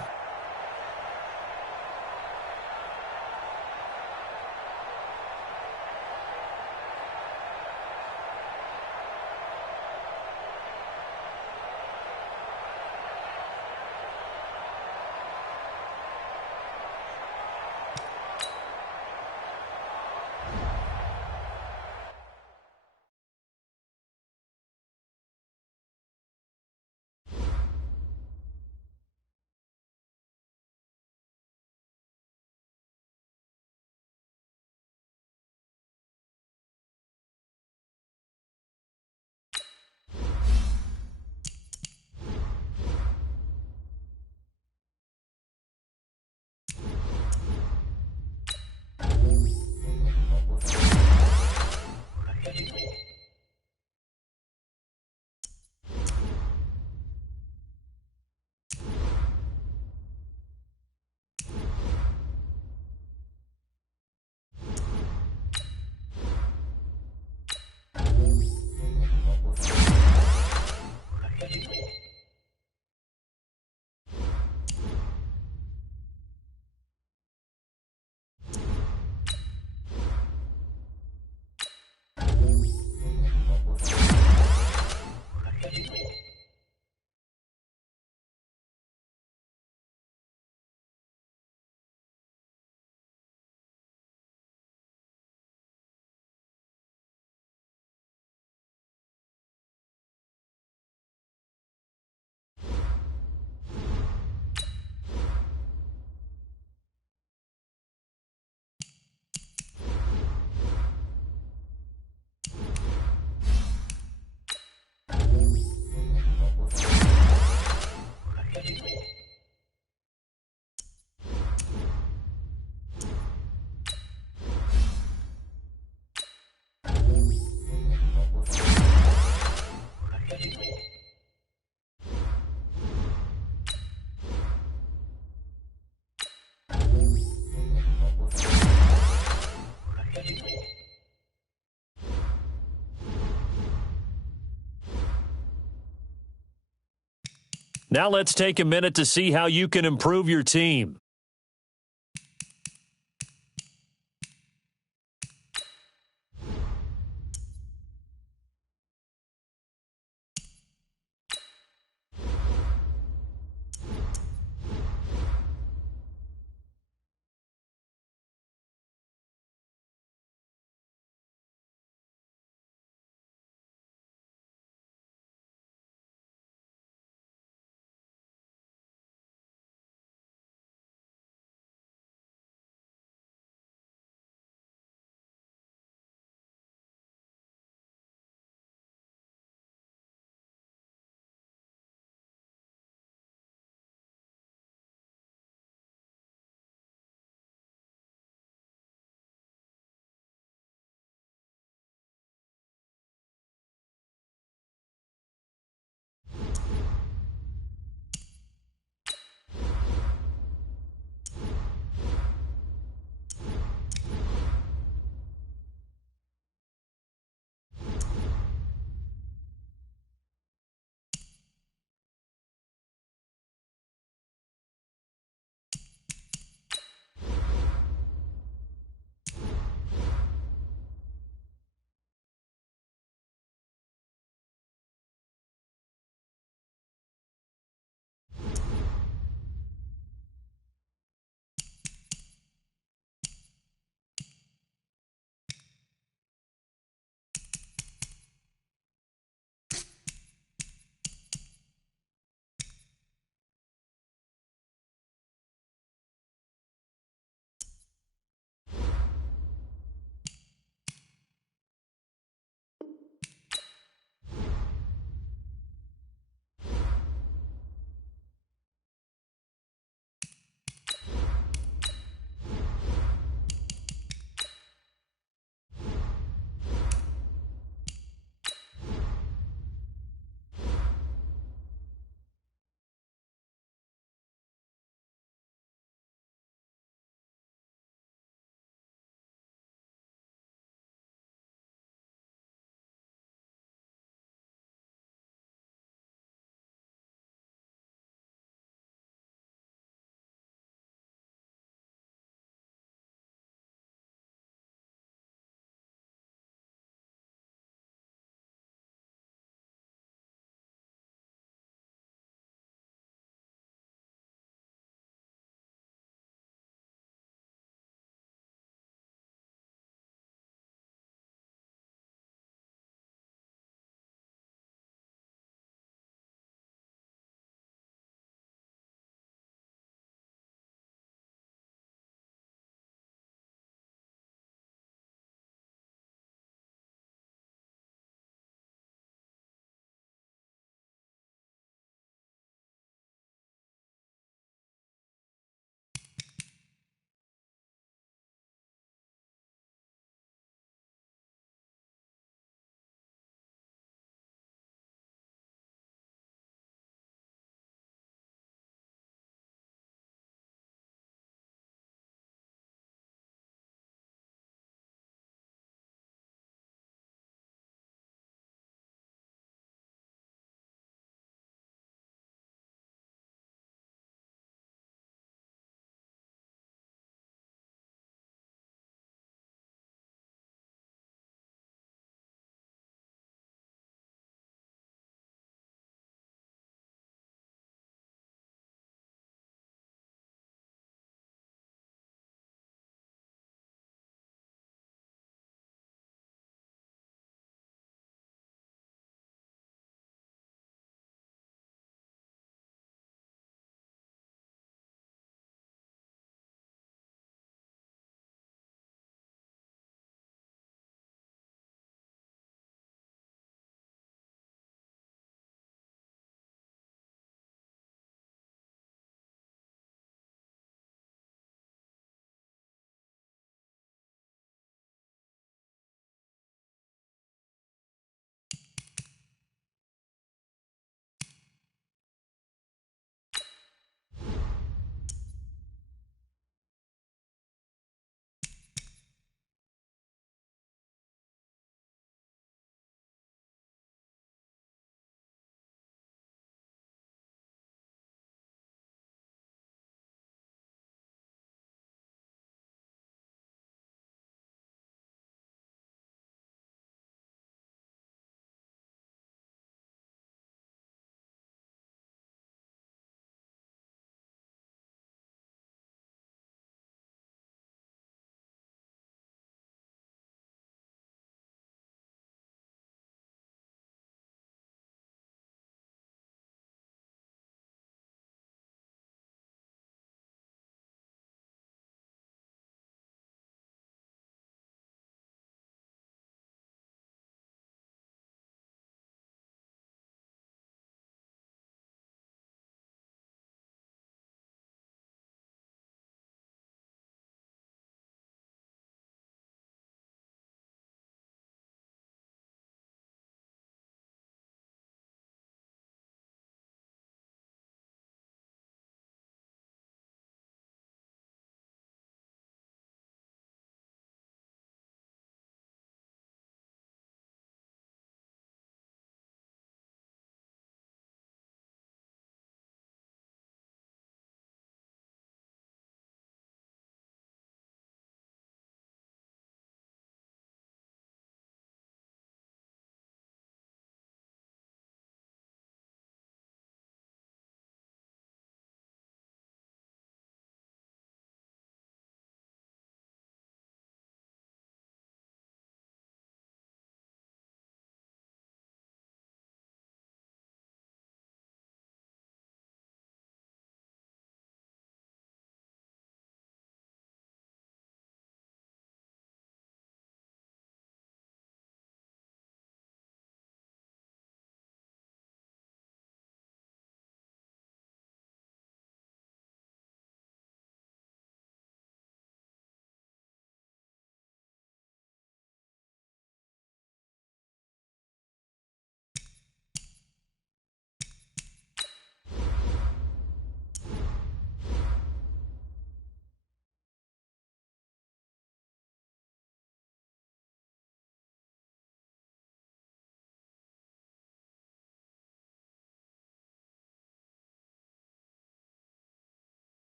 Now let's take a minute to see how you can improve your team.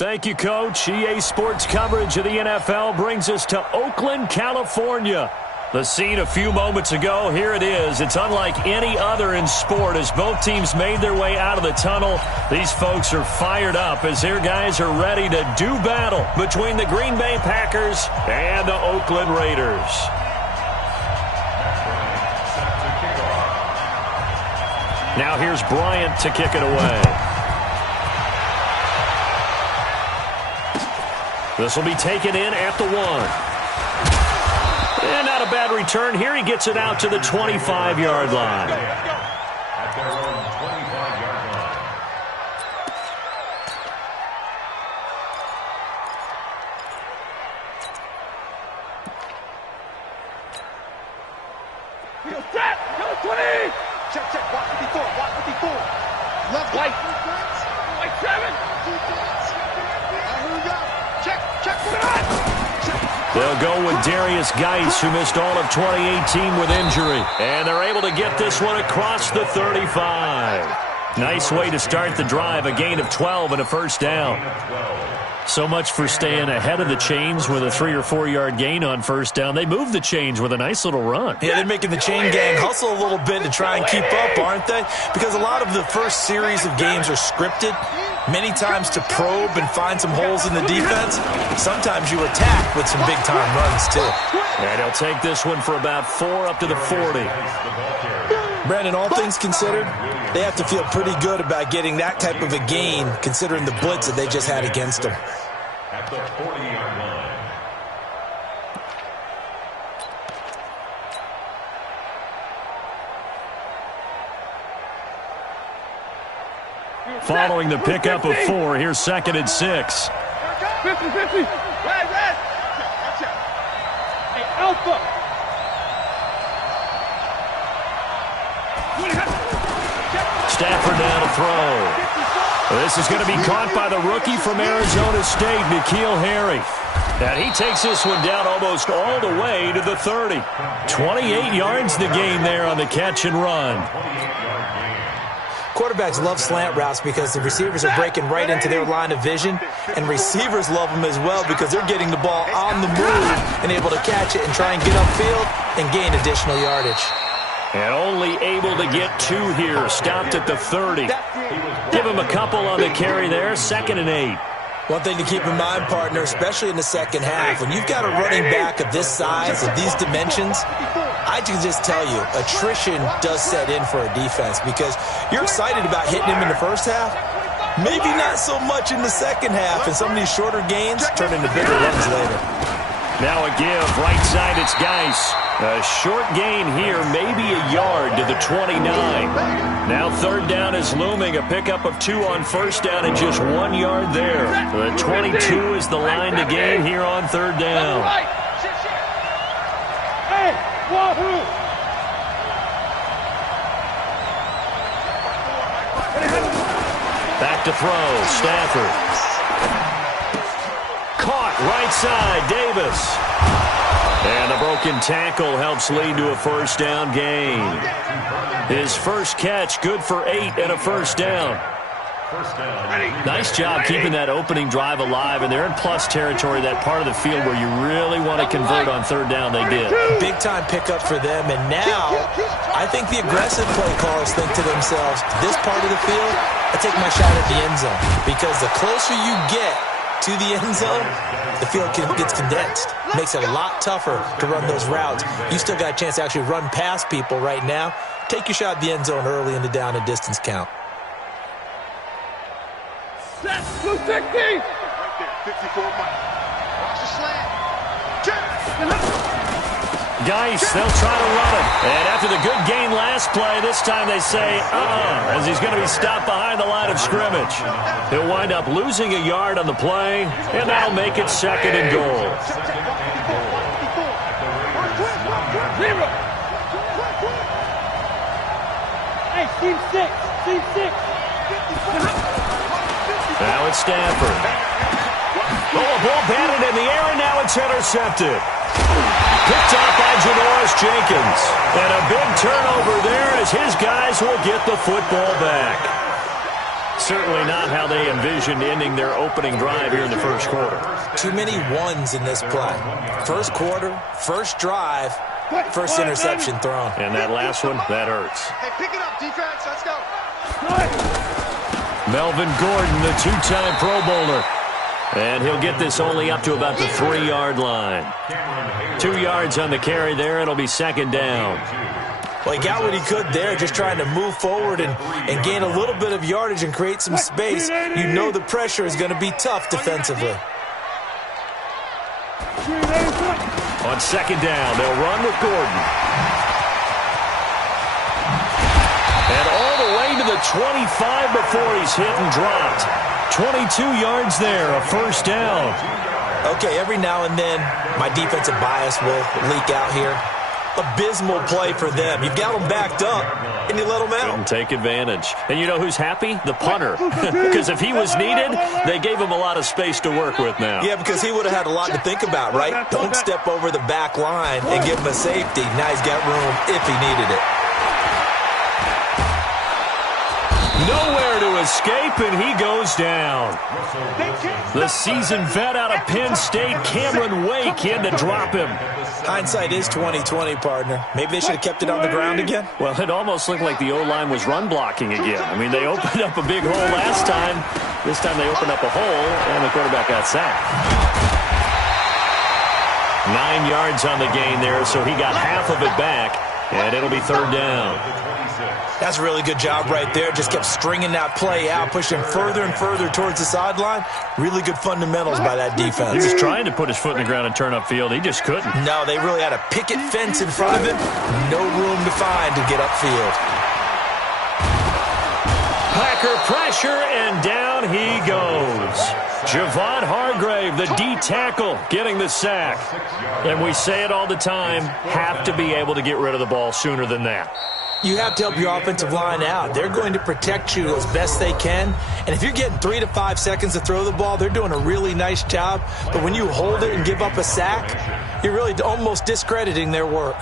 Thank you, Coach. EA Sports coverage of the NFL brings us to Oakland, California. The scene a few moments ago, here it is. It's unlike any other in sport as both teams made their way out of the tunnel. These folks are fired up as their guys are ready to do battle between the Green Bay Packers and the Oakland Raiders. Now here's Bryant to kick it away. This will be taken in at the 1. And not a bad return. Here he gets it out to the 25-yard line. At their own 25-yard line. Set! Go 20! Check, check. Watch 54. Watch 54. Left. White. White 7. Here we go. Check, check. They'll go with Darius Geis, who missed all of 2018 with injury. And they're able to get this one across the 35. Nice way to start the drive, a gain of 12 and a first down. So much for staying ahead of the chains with a 3 or 4 yard gain on first down. They moved the chains with a nice little run. Yeah, they're making the chain gang hustle a little bit to try and keep up, aren't they? Because a lot of the first series of games are scripted. Many times to probe and find some holes in the defense. Sometimes you attack with some big-time runs, too. And he'll take this one for about 4 up to the 40. Brandon, all things considered, they have to feel pretty good about getting that type of a gain, considering the blitz that they just had against them. At the 40-yard line. Following the pickup of 4, here's 2nd and 6. 50-50. Red. Hey, Alpha. Stafford down to throw. This is going to be caught by the rookie from Arizona State, N'Keal Harry. And he takes this one down almost all the way to the 30. 28 yards the gain there on the catch and run. Quarterbacks love slant routes because the receivers are breaking right into their line of vision, and receivers love them as well because they're getting the ball on the move and able to catch it and try and get upfield and gain additional yardage. And only able to get 2 here, stopped at the 30. Give him a couple on the carry there, 2nd and 8. One thing to keep in mind, partner, especially in the second half, when you've got a running back of this size, of these dimensions, I can just tell you, attrition does set in for a defense because you're excited about hitting him in the first half. Maybe not so much in the second half, and some of these shorter gains turn into bigger runs later. Now a give, right side, it's Geis. A short gain here, maybe a yard to the 29. Now 3rd down is looming, a pickup of 2 on first down and just 1 yard there. The 22 is the line to gain here on 3rd down. Hey, wahoo! Back to throw, Stafford. Caught, right side, Davis. And a broken tackle helps lead to a first down gain. His first catch, good for 8 and a first down. Nice job keeping that opening drive alive, and they're in plus territory, that part of the field where you really want to convert on 3rd down. They did. Big-time pickup for them, and now I think the aggressive play callers think to themselves, this part of the field, I take my shot at the end zone, because the closer you get to the end zone, the field gets condensed. Makes it a lot tougher to run those routes. You still got a chance to actually run past people right now. Take your shot at the end zone early in the down and distance count. Set 260. Right there, 54 Mike. Watch the slant. Check. Geis, they'll try to run it. And after the good gain last play, this time they say, as he's going to be stopped behind the line of scrimmage. He'll wind up losing a yard on the play, and that'll make it 2nd and goal. Hey, team 6. Team 6. Now it's Stafford. Oh, a ball batted in the air, and now it's intercepted. Picked off by Janoris Jenkins. And a big turnover there as his guys will get the football back. Certainly not how they envisioned ending their opening drive here in the first quarter. Too many ones in this play. First quarter, first drive, first interception thrown. And that last one, that hurts. Hey, pick it up, defense. Let's go. Melvin Gordon, the two-time Pro Bowler. And he'll get this only up to about the 3-yard line. 2 yards on the carry there. It'll be second down. Well, he got what he could there, just trying to move forward and gain a little bit of yardage and create some space. You know the pressure is going to be tough defensively. On second down, they'll run with Gordon. And all the way to the 25 before he's hit and dropped. 22 yards there, a first down. Okay, every now and then, my defensive bias will leak out here. Abysmal play for them. You've got them backed up, and you let them out. Couldn't take advantage. And you know who's happy? The punter. Because if he was needed, they gave him a lot of space to work with now. Yeah, because he would have had a lot to think about, right? Don't step over the back line and give him a safety. Now he's got room if he needed it. Nowhere to escape, and he goes down. The seasoned vet out of Penn State, Cameron Wake, in to drop him. Hindsight is 20/20, partner. Maybe they should have kept it on the ground again. Well, it almost looked like the O-line was run blocking again. I mean, they opened up a big hole last time. This time they opened up a hole, and the quarterback got sacked. 9 yards on the gain there, so he got half of it back, and it'll be third down. That's a really good job right there. Just kept stringing that play out, pushing further and further towards the sideline. Really good fundamentals by that defense. He was trying to put his foot in the ground and turn upfield. He just couldn't. No, they really had a picket fence in front of him. No room to find to get upfield. Packer pressure, and down he goes. Javon Hargrave, the D tackle, getting the sack. And we say it all the time, have to be able to get rid of the ball sooner than that. You have to help your offensive line out. They're going to protect you as best they can. And if you're getting 3 to 5 seconds to throw the ball, they're doing a really nice job. But when you hold it and give up a sack, you're really almost discrediting their work.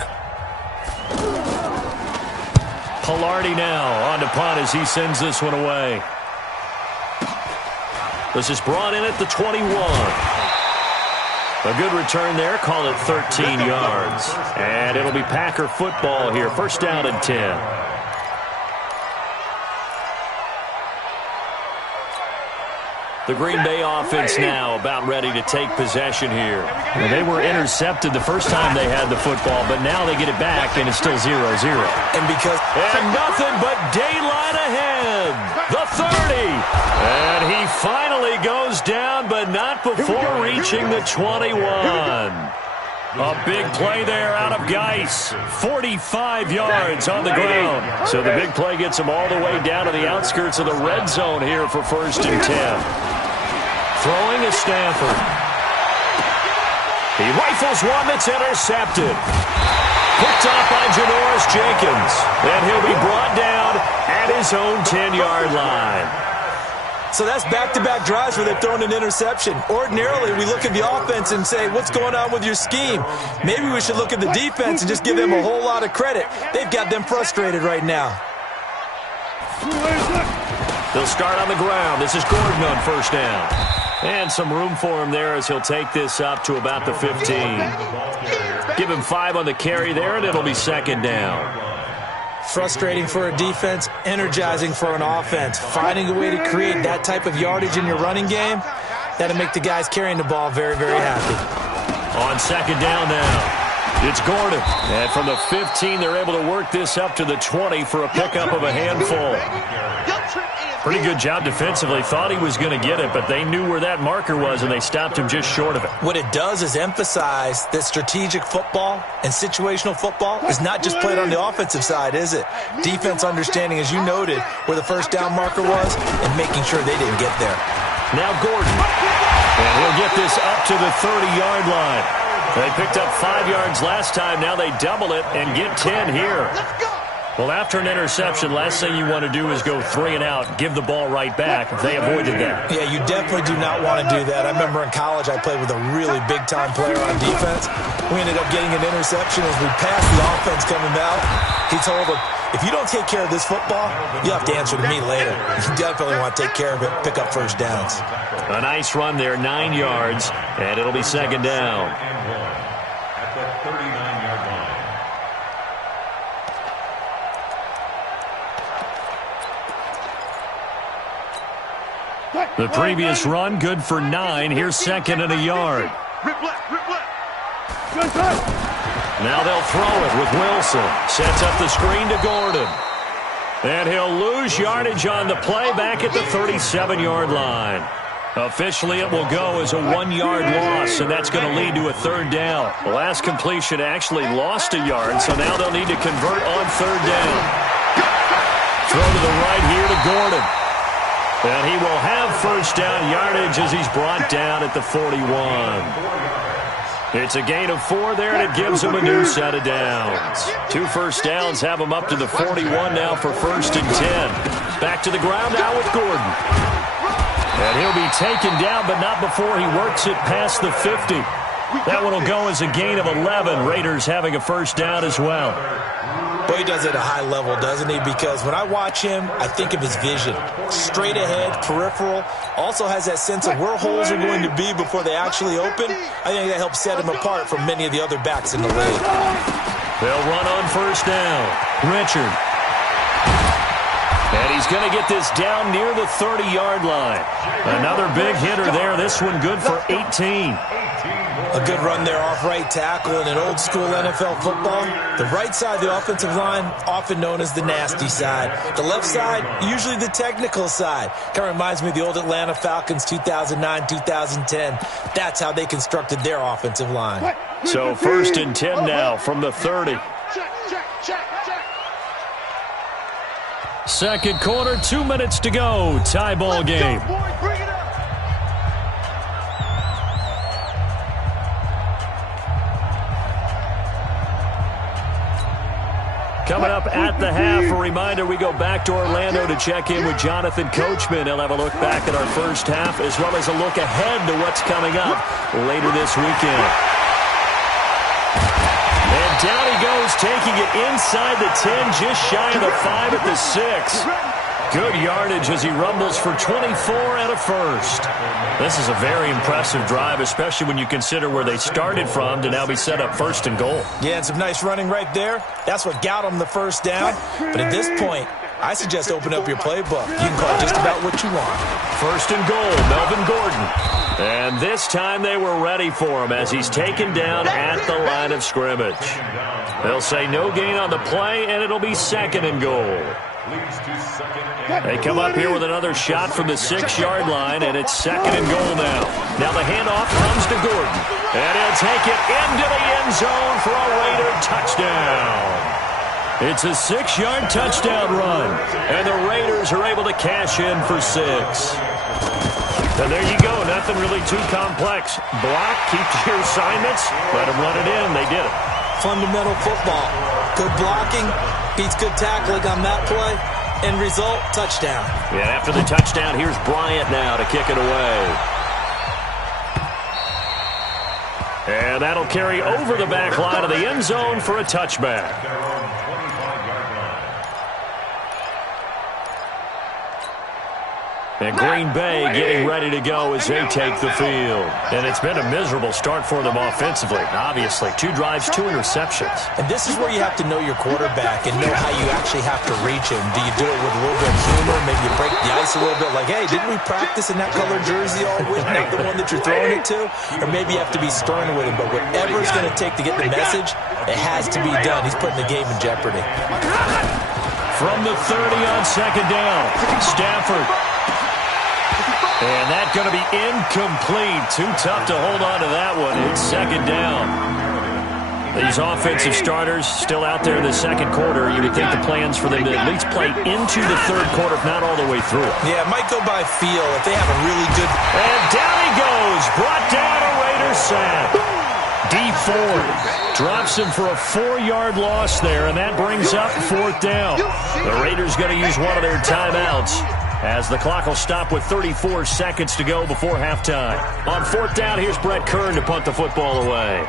Pilardi now on to punt as he sends this one away. This is brought in at the 21. A good return there. Call it 13 yards. And it'll be Packer football here. First down and 10. The Green Bay offense now about ready to take possession here. Well, they were intercepted the first time they had the football, but now they get it back, and it's still 0-0. And nothing but daylight ahead. The 30. And he finally goes down, but not before reaching the 21. A big play there out of Geis. 45 yards on the ground. So the big play gets him all the way down to the outskirts of the red zone here for first and 10. Throwing is Stafford. He rifles one that's intercepted. Picked off by Janoris Jenkins. And he'll be brought down at his own 10-yard line. So that's back-to-back drives where they've thrown an interception. Ordinarily, we look at the offense and say, what's going on with your scheme? Maybe we should look at the defense and just give them a whole lot of credit. They've got them frustrated right now. They'll start on the ground. This is Gordon on first down. And some room for him there as he'll take this up to about the 15. Give him 5 on the carry there, and it'll be second down. Frustrating for a defense, energizing for an offense. Finding a way to create that type of yardage in your running game, that'll make the guys carrying the ball very, very happy. On second down now, it's Gordon. And from the 15, they're able to work this up to the 20 for a pickup of a handful. Pretty good job defensively. Thought he was going to get it, but they knew where that marker was, and they stopped him just short of it. What it does is emphasize that strategic football and situational football is not just played on the offensive side, is it? Defense understanding, as you noted, where the first down marker was and making sure they didn't get there. Now Gordon. And he'll get this up to the 30-yard line. They picked up 5 yards last time. Now they double it and get 10 here. Well, after an interception, last thing you want to do is go 3 and out, give the ball right back. They avoided that. Yeah, you definitely definitely do not want to do that. I remember in college I played with a really big-time player on defense. We ended up getting an interception as we passed the offense coming out. He told him, if you don't take care of this football, you'll have to answer to me later. You definitely want to take care of it, pick up first downs. A nice run there, 9 yards, and it'll be second down. At the 39-yard line. The previous run, good for 9. Here's second and a yard. Rip left, rip left. Now they'll throw it with Wilson. Sets up the screen to Gordon. And he'll lose yardage on the play back at the 37-yard line. Officially, it will go as a 1-yard loss, and that's going to lead to a third down. The last completion actually lost a yard, so now they'll need to convert on third down. Throw to the right here to Gordon. And he will have first down yardage as he's brought down at the 41. It's a gain of 4 there, and it gives him a new set of downs. 2 first downs have him up to the 41 now for first and 10. Back to the ground now with Gordon. And he'll be taken down, but not before he works it past the 50. That one will go as a gain of 11. Raiders having a first down as well. Well, he does it at a high level, doesn't he? Because when I watch him, I think of his vision. Straight ahead, peripheral. Also has that sense of where holes are going to be before they actually open. I think that helps set him apart from many of the other backs in the league. They'll run on first down. Richard. And he's going to get this down near the 30-yard line. Another big hitter there. This one good for 18. A good run there off right tackle in an old-school NFL football. The right side of the offensive line, often known as the nasty side. The left side, usually the technical side. Kind of reminds me of the old Atlanta Falcons 2009-2010. That's how they constructed their offensive line. So first and 10 now from the 30. Second quarter, 2 minutes to go. Tie ball game. Coming up at the half, a reminder, we go back to Orlando to check in with Jonathan Coachman. He'll have a look back at our first half as well as a look ahead to what's coming up later this weekend. And down he goes, taking it inside the 10, just shy of the 5 at the 6. Good yardage as he rumbles for 24 and a first. This is a very impressive drive, especially when you consider where they started from to now be set up first and goal. Yeah, and some nice running right there. That's what got him the first down. But at this point, I suggest open up your playbook. You can call just about what you want. First and goal, Melvin Gordon. And this time they were ready for him as he's taken down at the line of scrimmage. They'll say no gain on the play, and it'll be second and goal. They come up here with another shot from the 6-yard line, and it's second and goal now. Now the handoff comes to Gordon. And he'll take it into the end zone for a Raider touchdown. It's a 6-yard touchdown run, and the Raiders are able to cash in for 6. And there you go, nothing really too complex. Block, keep your assignments, let them run it in. They did it. Fundamental football. Good blocking, beats good tackling on that play. End result, touchdown. Yeah, after the touchdown, here's Bryant now to kick it away. And that'll carry over the back line of the end zone for a touchback. And Green Bay getting ready to go as they take the field. And it's been a miserable start for them offensively, obviously. 2 drives, 2 interceptions. And this is where you have to know your quarterback and know how you actually have to reach him. Do you do it with a little bit of humor? Maybe you break the ice a little bit like, hey, didn't we practice in that colored jersey all week, not the one that you're throwing it to? Or maybe you have to be stern with him. But whatever it's going to take to get the message, it has to be done. He's putting the game in jeopardy. From the 30 on second down, Stafford. And that's going to be incomplete. Too tough to hold on to that one. It's second down. These offensive starters still out there in the second quarter. You would think the plans for them to at least play into the third quarter, if not all the way through. Yeah, it might go by feel if they have a really good... And down he goes. Brought down a Raiders sack. D Ford drops him for a 4-yard loss there, and that brings up fourth down. The Raiders going to use one of their timeouts. as the clock will stop with 34 seconds to go before halftime. On fourth down, here's Brett Kern to punt the football away.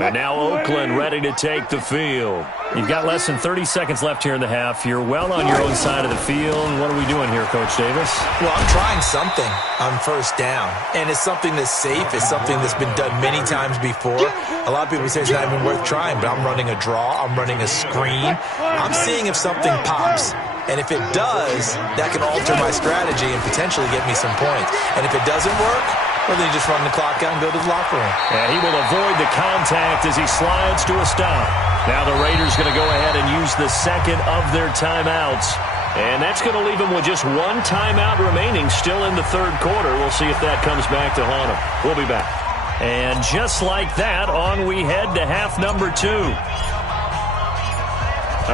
And now Oakland ready to take the field. You've got less than 30 seconds left here in the half. You're well on your own side of the field. What are we doing here, Coach Davis? Well, I'm trying something on first down, and it's something that's safe. It's something that's been done many times before. A lot of people say it's not even worth trying, but I'm running a draw. I'm running a screen. I'm seeing if something pops. And if it does, that can alter my strategy and potentially get me some points. And if it doesn't work, well, then you just run the clock out and go to the locker room. And he will avoid the contact as he slides to a stop. Now the Raiders going to go ahead and use the second of their timeouts. And that's going to leave them with just one timeout remaining still in the third quarter. We'll see if that comes back to haunt them. We'll be back. And just like that, on we head to half number 2.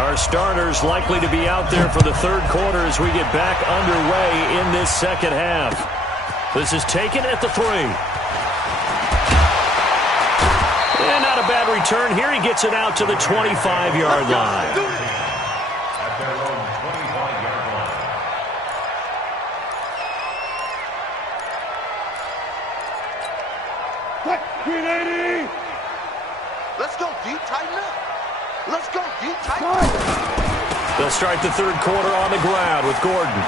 Our starters likely to be out there for the third quarter as we get back underway in this second half. This is taken at the 3. And not a bad return here. He gets it out to the 25-yard line. At their own 25-yard line. What? 380! Let's go deep, tighten up. Let's go deep, tighten up. They'll start the third quarter on the ground with Gordon.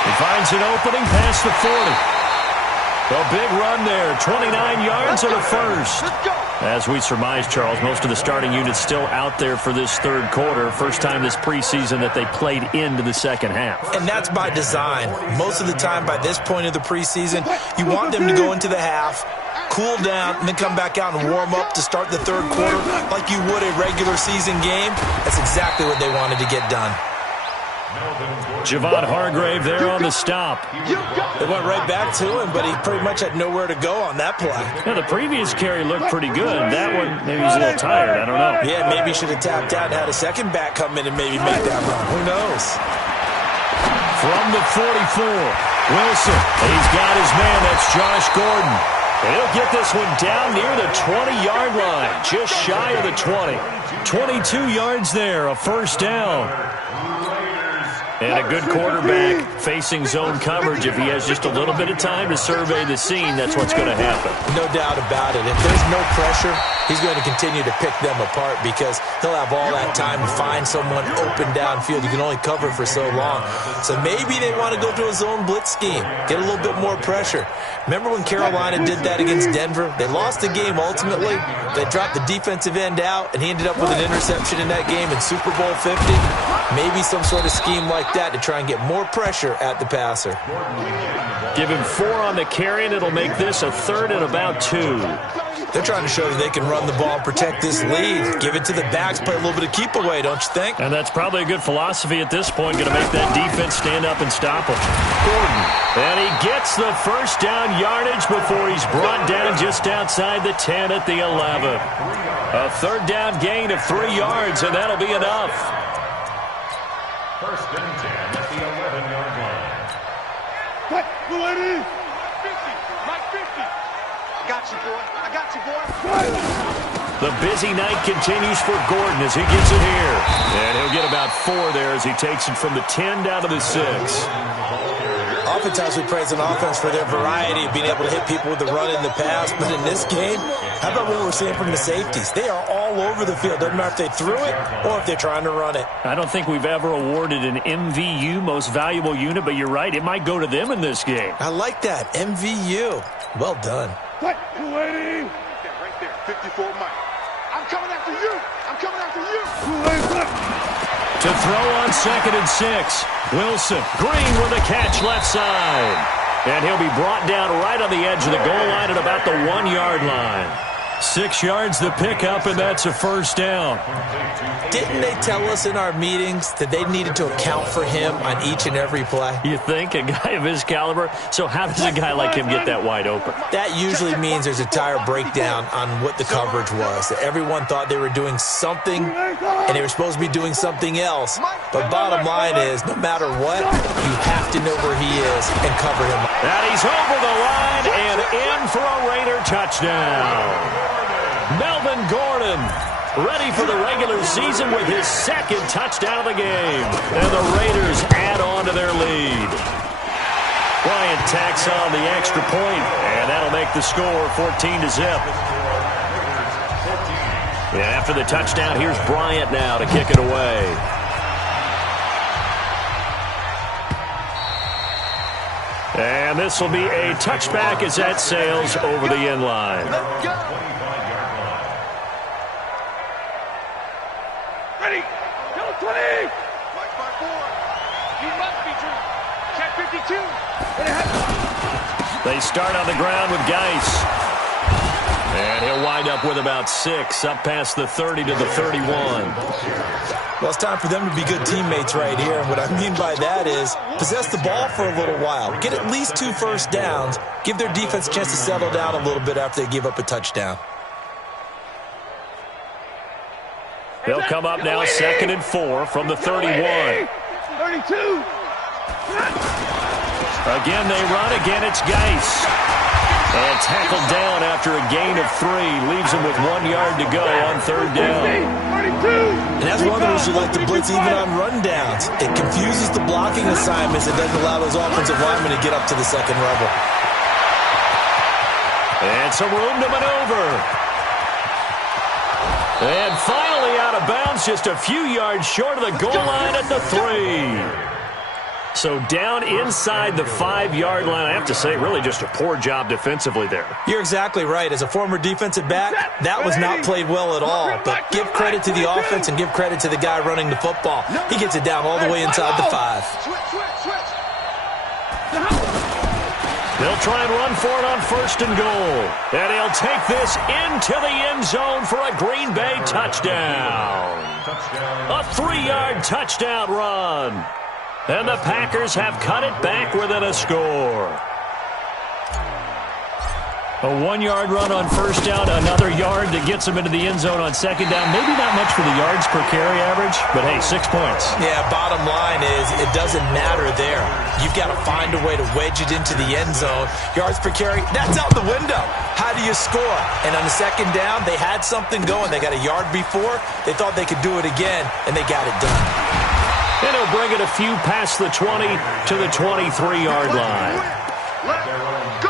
He finds an opening past the 40. A big run there, 29 yards and a first. As we surmise, Charles, most of the starting units still out there for this third quarter. First time this preseason that they played into the second half. And that's by design. Most of the time by this point of the preseason, you want them to go into the half, cool down, and then come back out and warm up to start the third quarter like you would a regular season game. That's exactly what they wanted to get done. Javon Hargrave there on the stop. They went right back to him, but he pretty much had nowhere to go on that play. Yeah, the previous carry looked pretty good. That one, maybe he's a little tired. I don't know. Yeah, maybe he should have tapped out and had a second back come in and maybe make that run. Who knows? From the 44, Wilson. He's got his man. That's Josh Gordon. And he'll get this one down near the 20-yard line, just shy of the 20. 22 yards there, a first down. And a good quarterback facing zone coverage. If he has just a little bit of time to survey the scene, that's what's going to happen. No doubt about it. If there's no pressure, he's going to continue to pick them apart because he'll have all that time to find someone open downfield. You can only cover for so long. So maybe they want to go to a zone blitz scheme, get a little bit more pressure. Remember when Carolina did that against Denver? They lost the game ultimately. They dropped the defensive end out, and he ended up with an interception in that game in Super Bowl 50. Maybe some sort of scheme like that to try and get more pressure at the passer. Give him 4 on the carry, and it'll make this a third and about 2. They're trying to show that they can run the ball and protect this lead. Give it to the backs, play a little bit of keep away, don't you think? And that's probably a good philosophy at this point, going to make that defense stand up and stop him. Gordon, and he gets the first down yardage before he's brought down just outside the 10 at the 11. A third down gain of 3 yards, and that'll be enough. First and 10 at the 11-yard line. What? 280! Mike 50! I got you, boy. I got you, boy. The busy night continues for Gordon as he gets it here. And he'll get about 4 there as he takes it from the 10 down to the 6. Oftentimes we praise an offense for their variety of being able to hit people with the run in the pass. But in this game, how about what we're seeing from the safeties? They are all over the field. Doesn't matter if they threw it or if they're trying to run it. I don't think we've ever awarded an MVU, most valuable unit, but you're right. It might go to them in this game. I like that. MVU. Well done. What? 280! Right there. 54 Mike. I'm coming after you. I'm coming after you. 280. To throw on 2nd and 6. Wilson. Green with a catch left side. And he'll be brought down right on the edge of the goal line at about the 1-yard line. 6 yards the pickup, and that's a first down. Didn't they tell us in our meetings that they needed to account for him on each and every play? You think? A guy of his caliber? So how does a guy like him get that wide open? That usually means there's a entire breakdown on what the coverage was. That everyone thought they were doing something, and they were supposed to be doing something else. But bottom line is, no matter what, you have to know where he is and cover him. And he's over the line and in for a Raider touchdown. Melvin Gordon ready for the regular season with his second touchdown of the game. And the Raiders add on to their lead. Bryant tacks on the extra point, and that'll make the score 14-0. Yeah, after the touchdown, here's Bryant now to kick it away. And this will be a touchback as that sails over the end line. Ready? Go 20! Right by 4. You must be true. Check 52. They start on the ground with Geis. And he'll wind up with about 6, up past the 30 to the 31. Well, it's time for them to be good teammates right here. And what I mean by that is possess the ball for a little while. Get at least 2 first downs. Give their defense a chance to settle down a little bit after they give up a touchdown. They'll come up now 2nd and 4 from the 31. 32. Again, they run. Again, it's Geis. And tackled down after a gain of 3. Leaves him with 1 yard to go on 3rd down. 32. And that's one of the reasons you like to blitz even on rundowns. It confuses the blocking assignments. It doesn't allow those offensive linemen to get up to the second level. And some room to maneuver. And finally out of bounds, just a few yards short of the goal line at the 3. So down inside the 5-yard line. I have to say, really just a poor job defensively there. You're exactly right. As a former defensive back, that was not played well at all. But give credit to the offense and give credit to the guy running the football. He gets it down all the way inside the 5. They'll try and run for it on 1st and goal. And he'll take this into the end zone for a Green Bay touchdown. A 3-yard touchdown run. And the Packers have cut it back within a score. A 1-yard run on 1st down, another yard that gets them into the end zone on 2nd down. Maybe not much for the yards per carry average, but hey, 6 points. Yeah, bottom line is it doesn't matter there. You've got to find a way to wedge it into the end zone. Yards per carry, that's out the window. How do you score? And on the 2nd down, they had something going. They got a yard before. They thought they could do it again, and they got it done. And he'll bring it a few past the 20 to the 23-yard line. Let's go.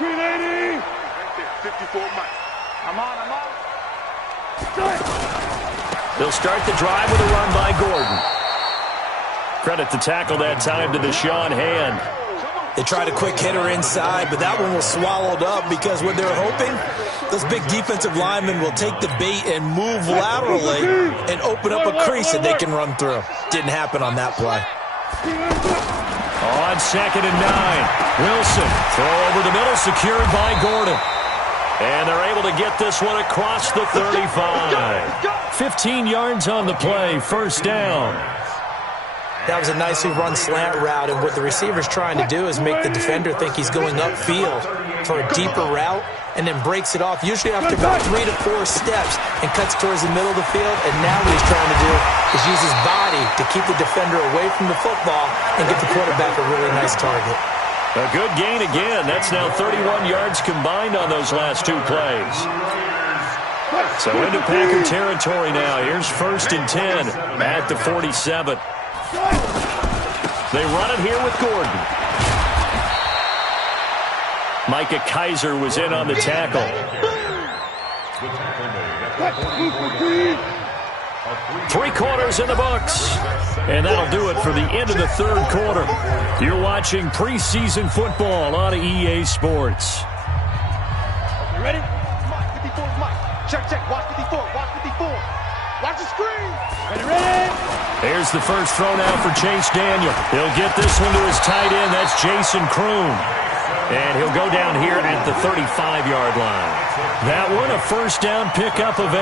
380. 54 Mike. I'm on. They'll start the drive with a run by Gordon. Credit the tackle that time to the Deshaun Hand. They tried a quick hitter inside, but that one was swallowed up because what they're hoping, those big defensive linemen will take the bait and move laterally and open up a crease that they can run through. Didn't happen on that play. On 2nd and 9, Wilson, throw over the middle, secured by Gordon. And they're able to get this one across the 35. 15 yards on the play, 1st down. That was a nicely run slant route, and what the receiver's trying to do is make the defender think he's going upfield for a deeper route and then breaks it off, usually after about 3 to 4 steps, and cuts towards the middle of the field. And now what he's trying to do is use his body to keep the defender away from the football and get the quarterback a really nice target. A good gain again. That's now 31 yards combined on those last 2 plays. So into Packer territory now. Here's 1st and 10 at the 47. They run it here with Gordon. Micah Kaiser was in on the tackle. 3 quarters in the books. And that'll do it for the end of the 3rd quarter. You're watching preseason football on EA Sports. You ready? Mike, 54 Mike. Check. Watch 54. Watch the screen. Ready? Here's the first throw now for Chase Daniel. He'll get this one to his tight end. That's Jason Kroon. And he'll go down here at the 35-yard line. That one, a first down pickup of 8.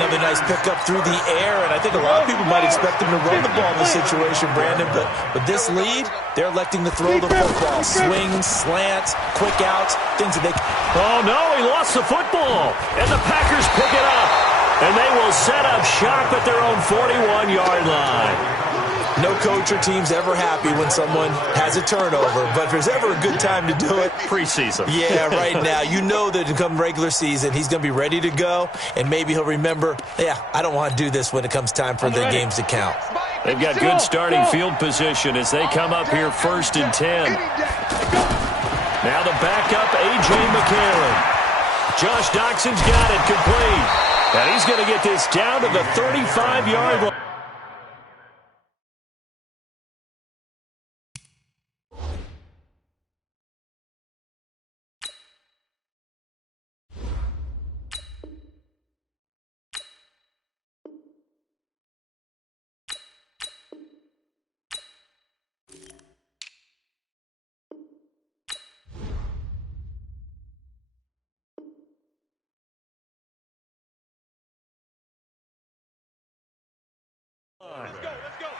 Another nice pickup through the air, and I think a lot of people might expect him to run the ball in this situation, Brandon, but with this lead, they're electing to throw the football. Swings, slants, quick outs, things that they... Oh, no, he lost the football, and the Packers pick it up, and they will set up shop at their own 41-yard line. No coach or team's ever happy when someone has a turnover, but if there's ever a good time to do it... Preseason. Yeah, right now. You know that to come regular season, he's going to be ready to go, and maybe he'll remember, yeah, I don't want to do this when it comes time for the games to count. They've got good starting field position as they come up here 1st and 10. Now the backup, A.J. McCarron. Josh Doxson's got it complete. And he's going to get this down to the 35-yard line.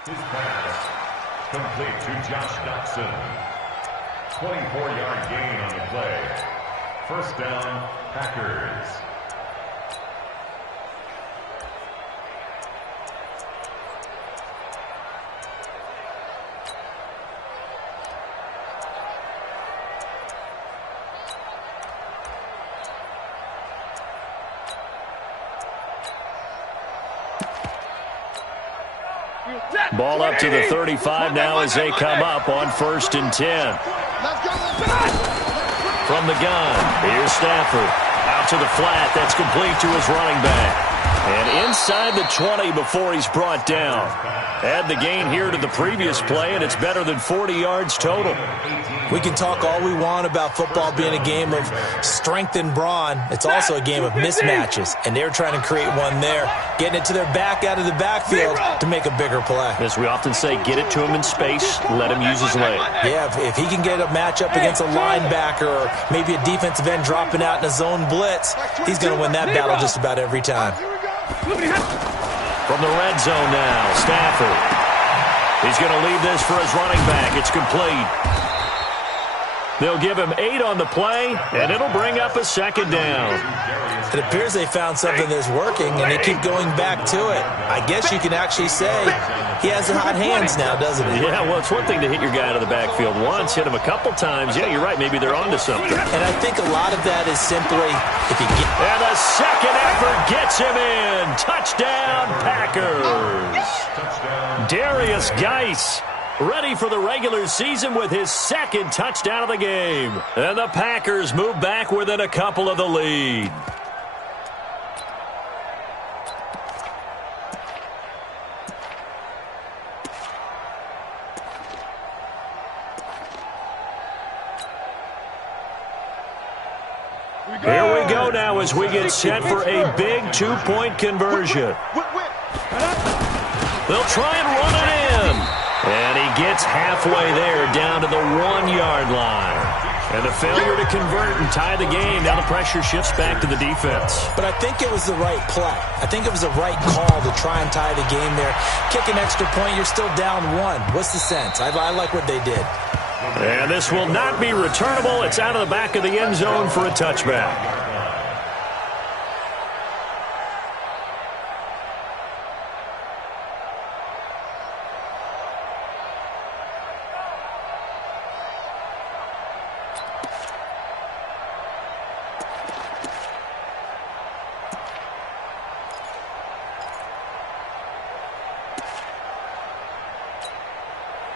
His pass complete to Josh Doxson. 24-yard gain on the play. First down, Packers. Ball up to the 35 now as they come up on 1st and 10. From the gun, here's Stafford. Out to the flat, that's complete to his running back. And inside the 20 before he's brought down. Add the gain here to the previous play, and it's better than 40 yards total. We can talk all we want about football being a game of strength and brawn. It's also a game of mismatches, and they're trying to create one there, getting it to their back out of the backfield to make a bigger play. As we often say, get it to him in space, let him use his leg. Yeah, if he can get a matchup against a linebacker or maybe a defensive end dropping out in a zone blitz, he's going to win that battle just about every time. From the red zone now, Stafford. He's going to leave this for his running back. It's complete. They'll give him 8 on the play, and it'll bring up a second down. It appears they found something that's working, and they keep going back to it. I guess you can actually say he has the hot hands now, doesn't he? Yeah, well, it's one thing to hit your guy out of the backfield once, hit him a couple times. Yeah, you're right. Maybe they're onto something. And I think a lot of that is simply if you get... And the second effort gets him in. Touchdown, Packers. Darius Geis ready for the regular season with his second touchdown of the game. And the Packers move back within a couple of the lead. Here we go now as we get set for a big 2-point conversion. They'll try and run it in. And he gets halfway there down to the 1-yard line. And the failure to convert and tie the game. Now the pressure shifts back to the defense. But I think it was the right play. I think it was the right call to try and tie the game there. Kick an extra point, you're still down 1. What's the sense? I like what they did. And this will not be returnable. It's out of the back of the end zone for a touchback.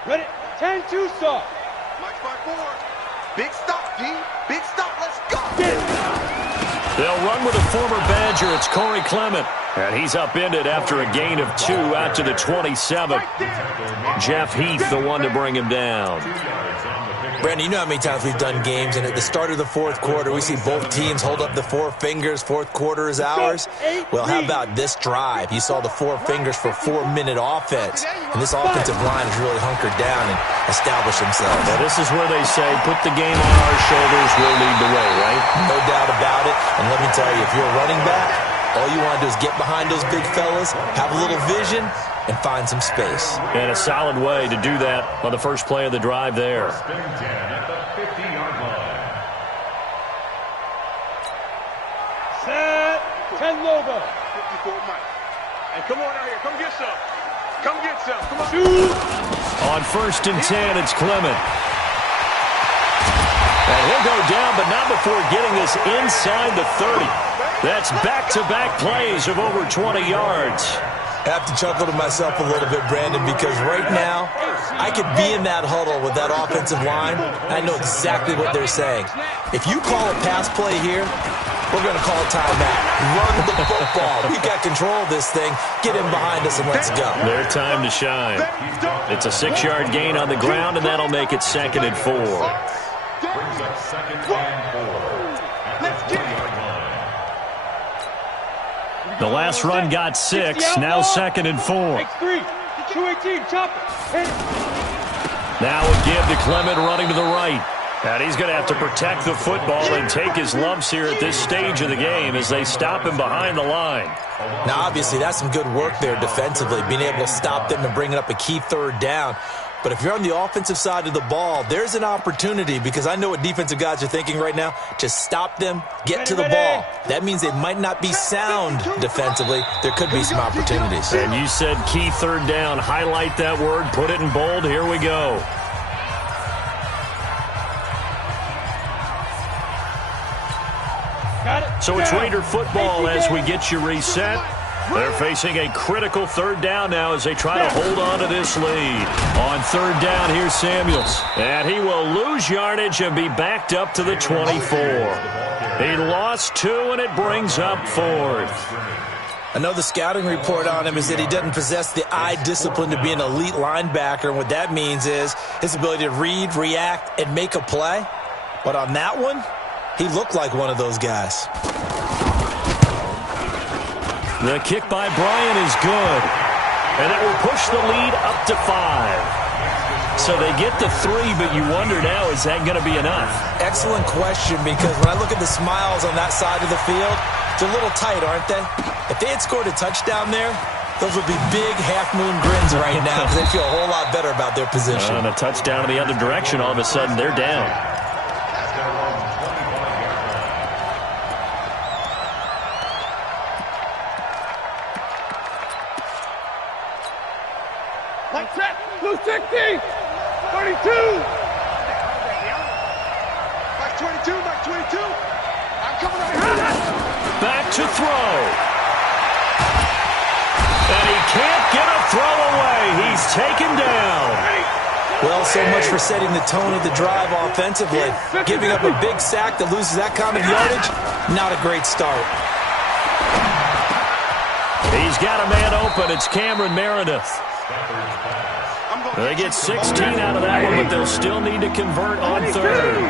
Ready? 10-2 stop. Mike 5-4. Big stop, D. Big stop. Let's go. They'll run with a former Badger. It's Corey Clement. And he's upended after a gain of 2 out to the 27. Jeff Heath, the one to bring him down. Brandon, you know how many times we've done games, and at the start of the fourth quarter, we see both teams hold up the four fingers, fourth quarter is ours. Well, how about this drive? You saw the four fingers for 4-minute offense, and this offensive line has really hunkered down and established themselves. Now, this is where they say, put the game on our shoulders, we'll lead the way, right? No doubt about it, and let me tell you, if you're a running back, all you want to do is get behind those big fellas, have a little vision, and find some space. And a solid way to do that on the first play of the drive there. Set. 10 logo. 54 Mike. And come on out here. Come get some. Come get some. Come on. Shoot. On 1st and 10, it's Clement. And he'll go down, but not before getting this inside the 30. That's back-to-back plays of over 20 yards. I have to chuckle to myself a little bit, Brandon, because right now I could be in that huddle with that offensive line. I know exactly what they're saying. If you call a pass play here, we're going to call a timeout. Run the football. We've got control of this thing. Get him behind us and let's go. Their time to shine. It's a 6-yard gain on the ground, and that'll make it 2nd and 4. Brings up 2nd and 4. Let's get it. The last run got 6, now 2nd and 4. X3. 218. Chop it. Now a give to Clement running to the right. And he's going to have to protect the football and take his lumps here at this stage of the game as they stop him behind the line. Now, obviously, that's some good work there defensively, being able to stop them and bringing up a key 3rd down. But if you're on the offensive side of the ball, there's an opportunity, because I know what defensive guys are thinking right now, to stop them, get to the ball. That means they might not be sound defensively. There could be some opportunities. And you said key 3rd down. Highlight that word, put it in bold. Here we go. So it's Raider football as we get you reset. They're facing a critical 3rd down now as they try to hold on to this lead. On 3rd down, here's Samuels. And he will lose yardage and be backed up to the 24. He lost 2, and it brings up 4th. I know the scouting report on him is that he doesn't possess the eye discipline to be an elite linebacker. And what that means is his ability to read, react, and make a play. But on that one, he looked like one of those guys. The kick by Bryant is good. And it will push the lead up to 5. So they get the 3, but you wonder now, is that going to be enough? Excellent question, because when I look at the smiles on that side of the field, they're a little tight, aren't they? If they had scored a touchdown there, those would be big half-moon grins right now because they feel a whole lot better about their position. And a touchdown in the other direction, all of a sudden they're down. Like that. Blue 60. 32. Mike 22, Mike 22. I'm coming right here. Back to throw. And he can't get a throw away. He's taken down. Well, so much for setting the tone of the drive offensively. Giving up a big sack that loses that kind of yardage, not a great start. He's got a man open. It's Cameron Meredith. They get 16 out of that one, but they'll still need to convert on 3rd.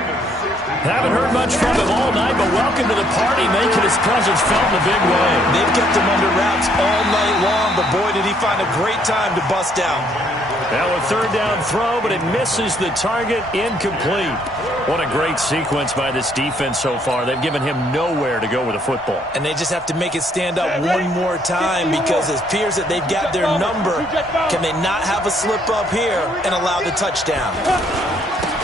Haven't heard much from him all night, but welcome to the party, making his presence felt in a big way. They've kept him under wraps all night long, but boy, did he find a great time to bust out. Now a 3rd down throw, but it misses the target, incomplete. What a great sequence by this defense so far. They've given him nowhere to go with the football. And they just have to make it stand up one more time because it appears that they've got their number. Can they not have a slip up here and allow the touchdown?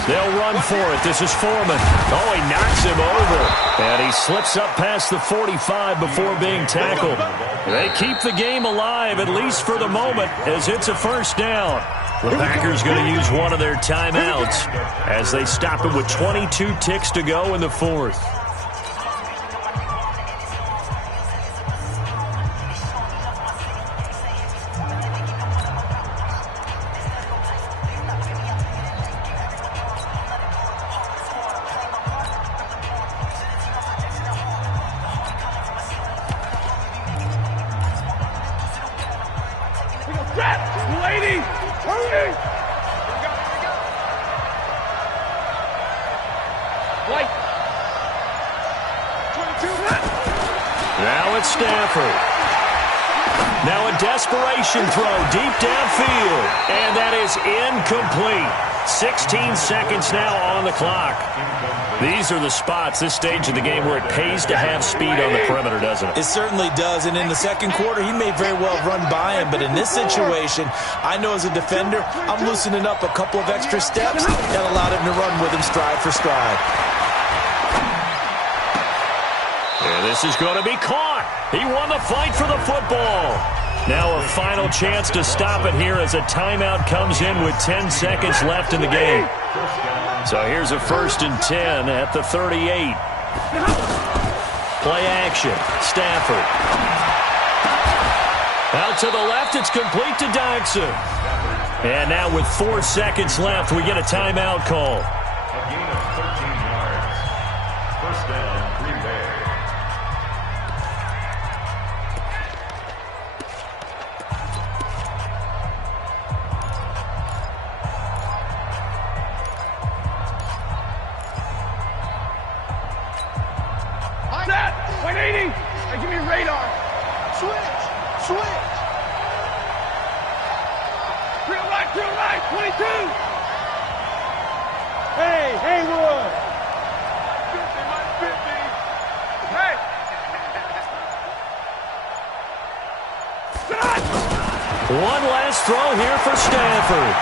They'll run for it. This is Foreman. Oh, he knocks him over. And he slips up past the 45 before being tackled. They keep the game alive, at least for the moment, as it's a 1st down. The Packers going to use one of their timeouts as they stop it with 22 ticks to go in the 4th. desperation throw deep downfield. And that is incomplete. 16 seconds now on the clock. These are the spots, this stage of the game, where it pays to have speed on the perimeter, doesn't it? It certainly does, and in the second quarter, he may very well run by him, but in this situation, I know as a defender, I'm loosening up a couple of extra steps that allowed him to run with him stride for stride. And this is going to be caught. He won the fight for the football. Now a final chance to stop it here as a timeout comes in with 10 seconds left in the game. So here's a 1st and 10 at the 38. Play action. Stafford. Out to the left. It's complete to Dodson. And now with 4 seconds left, we get a timeout call. A gain of 13 yards. First down, Green Bay. Set! 180! Hey, give me a radar! Switch! Switch! Drill right, 22! Hey, Haywood! 50, Mike, 50! Hey! One last throw here for Stafford.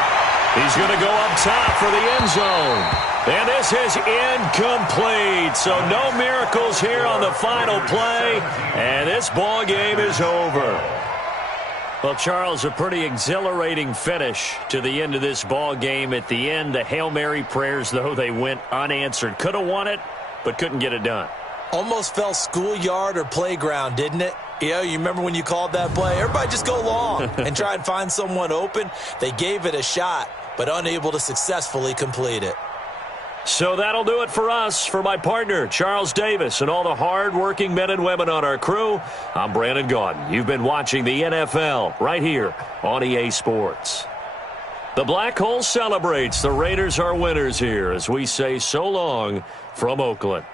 He's going to go up top for the end zone. And this is incomplete. So no miracles here on the final play. And this ball game is over. Well, Charles, a pretty exhilarating finish to the end of this ball game. At the end, the Hail Mary prayers, though, they went unanswered. Could have won it, but couldn't get it done. Almost felt schoolyard or playground, didn't it? Yeah, you remember when you called that play? Everybody just go long and try and find someone open. They gave it a shot, but unable to successfully complete it. So that'll do it for us. For my partner, Charles Davis, and all the hard-working men and women on our crew, I'm Brandon Gaudin. You've been watching the NFL right here on EA Sports. The Black Hole celebrates. The Raiders are winners here as we say so long from Oakland.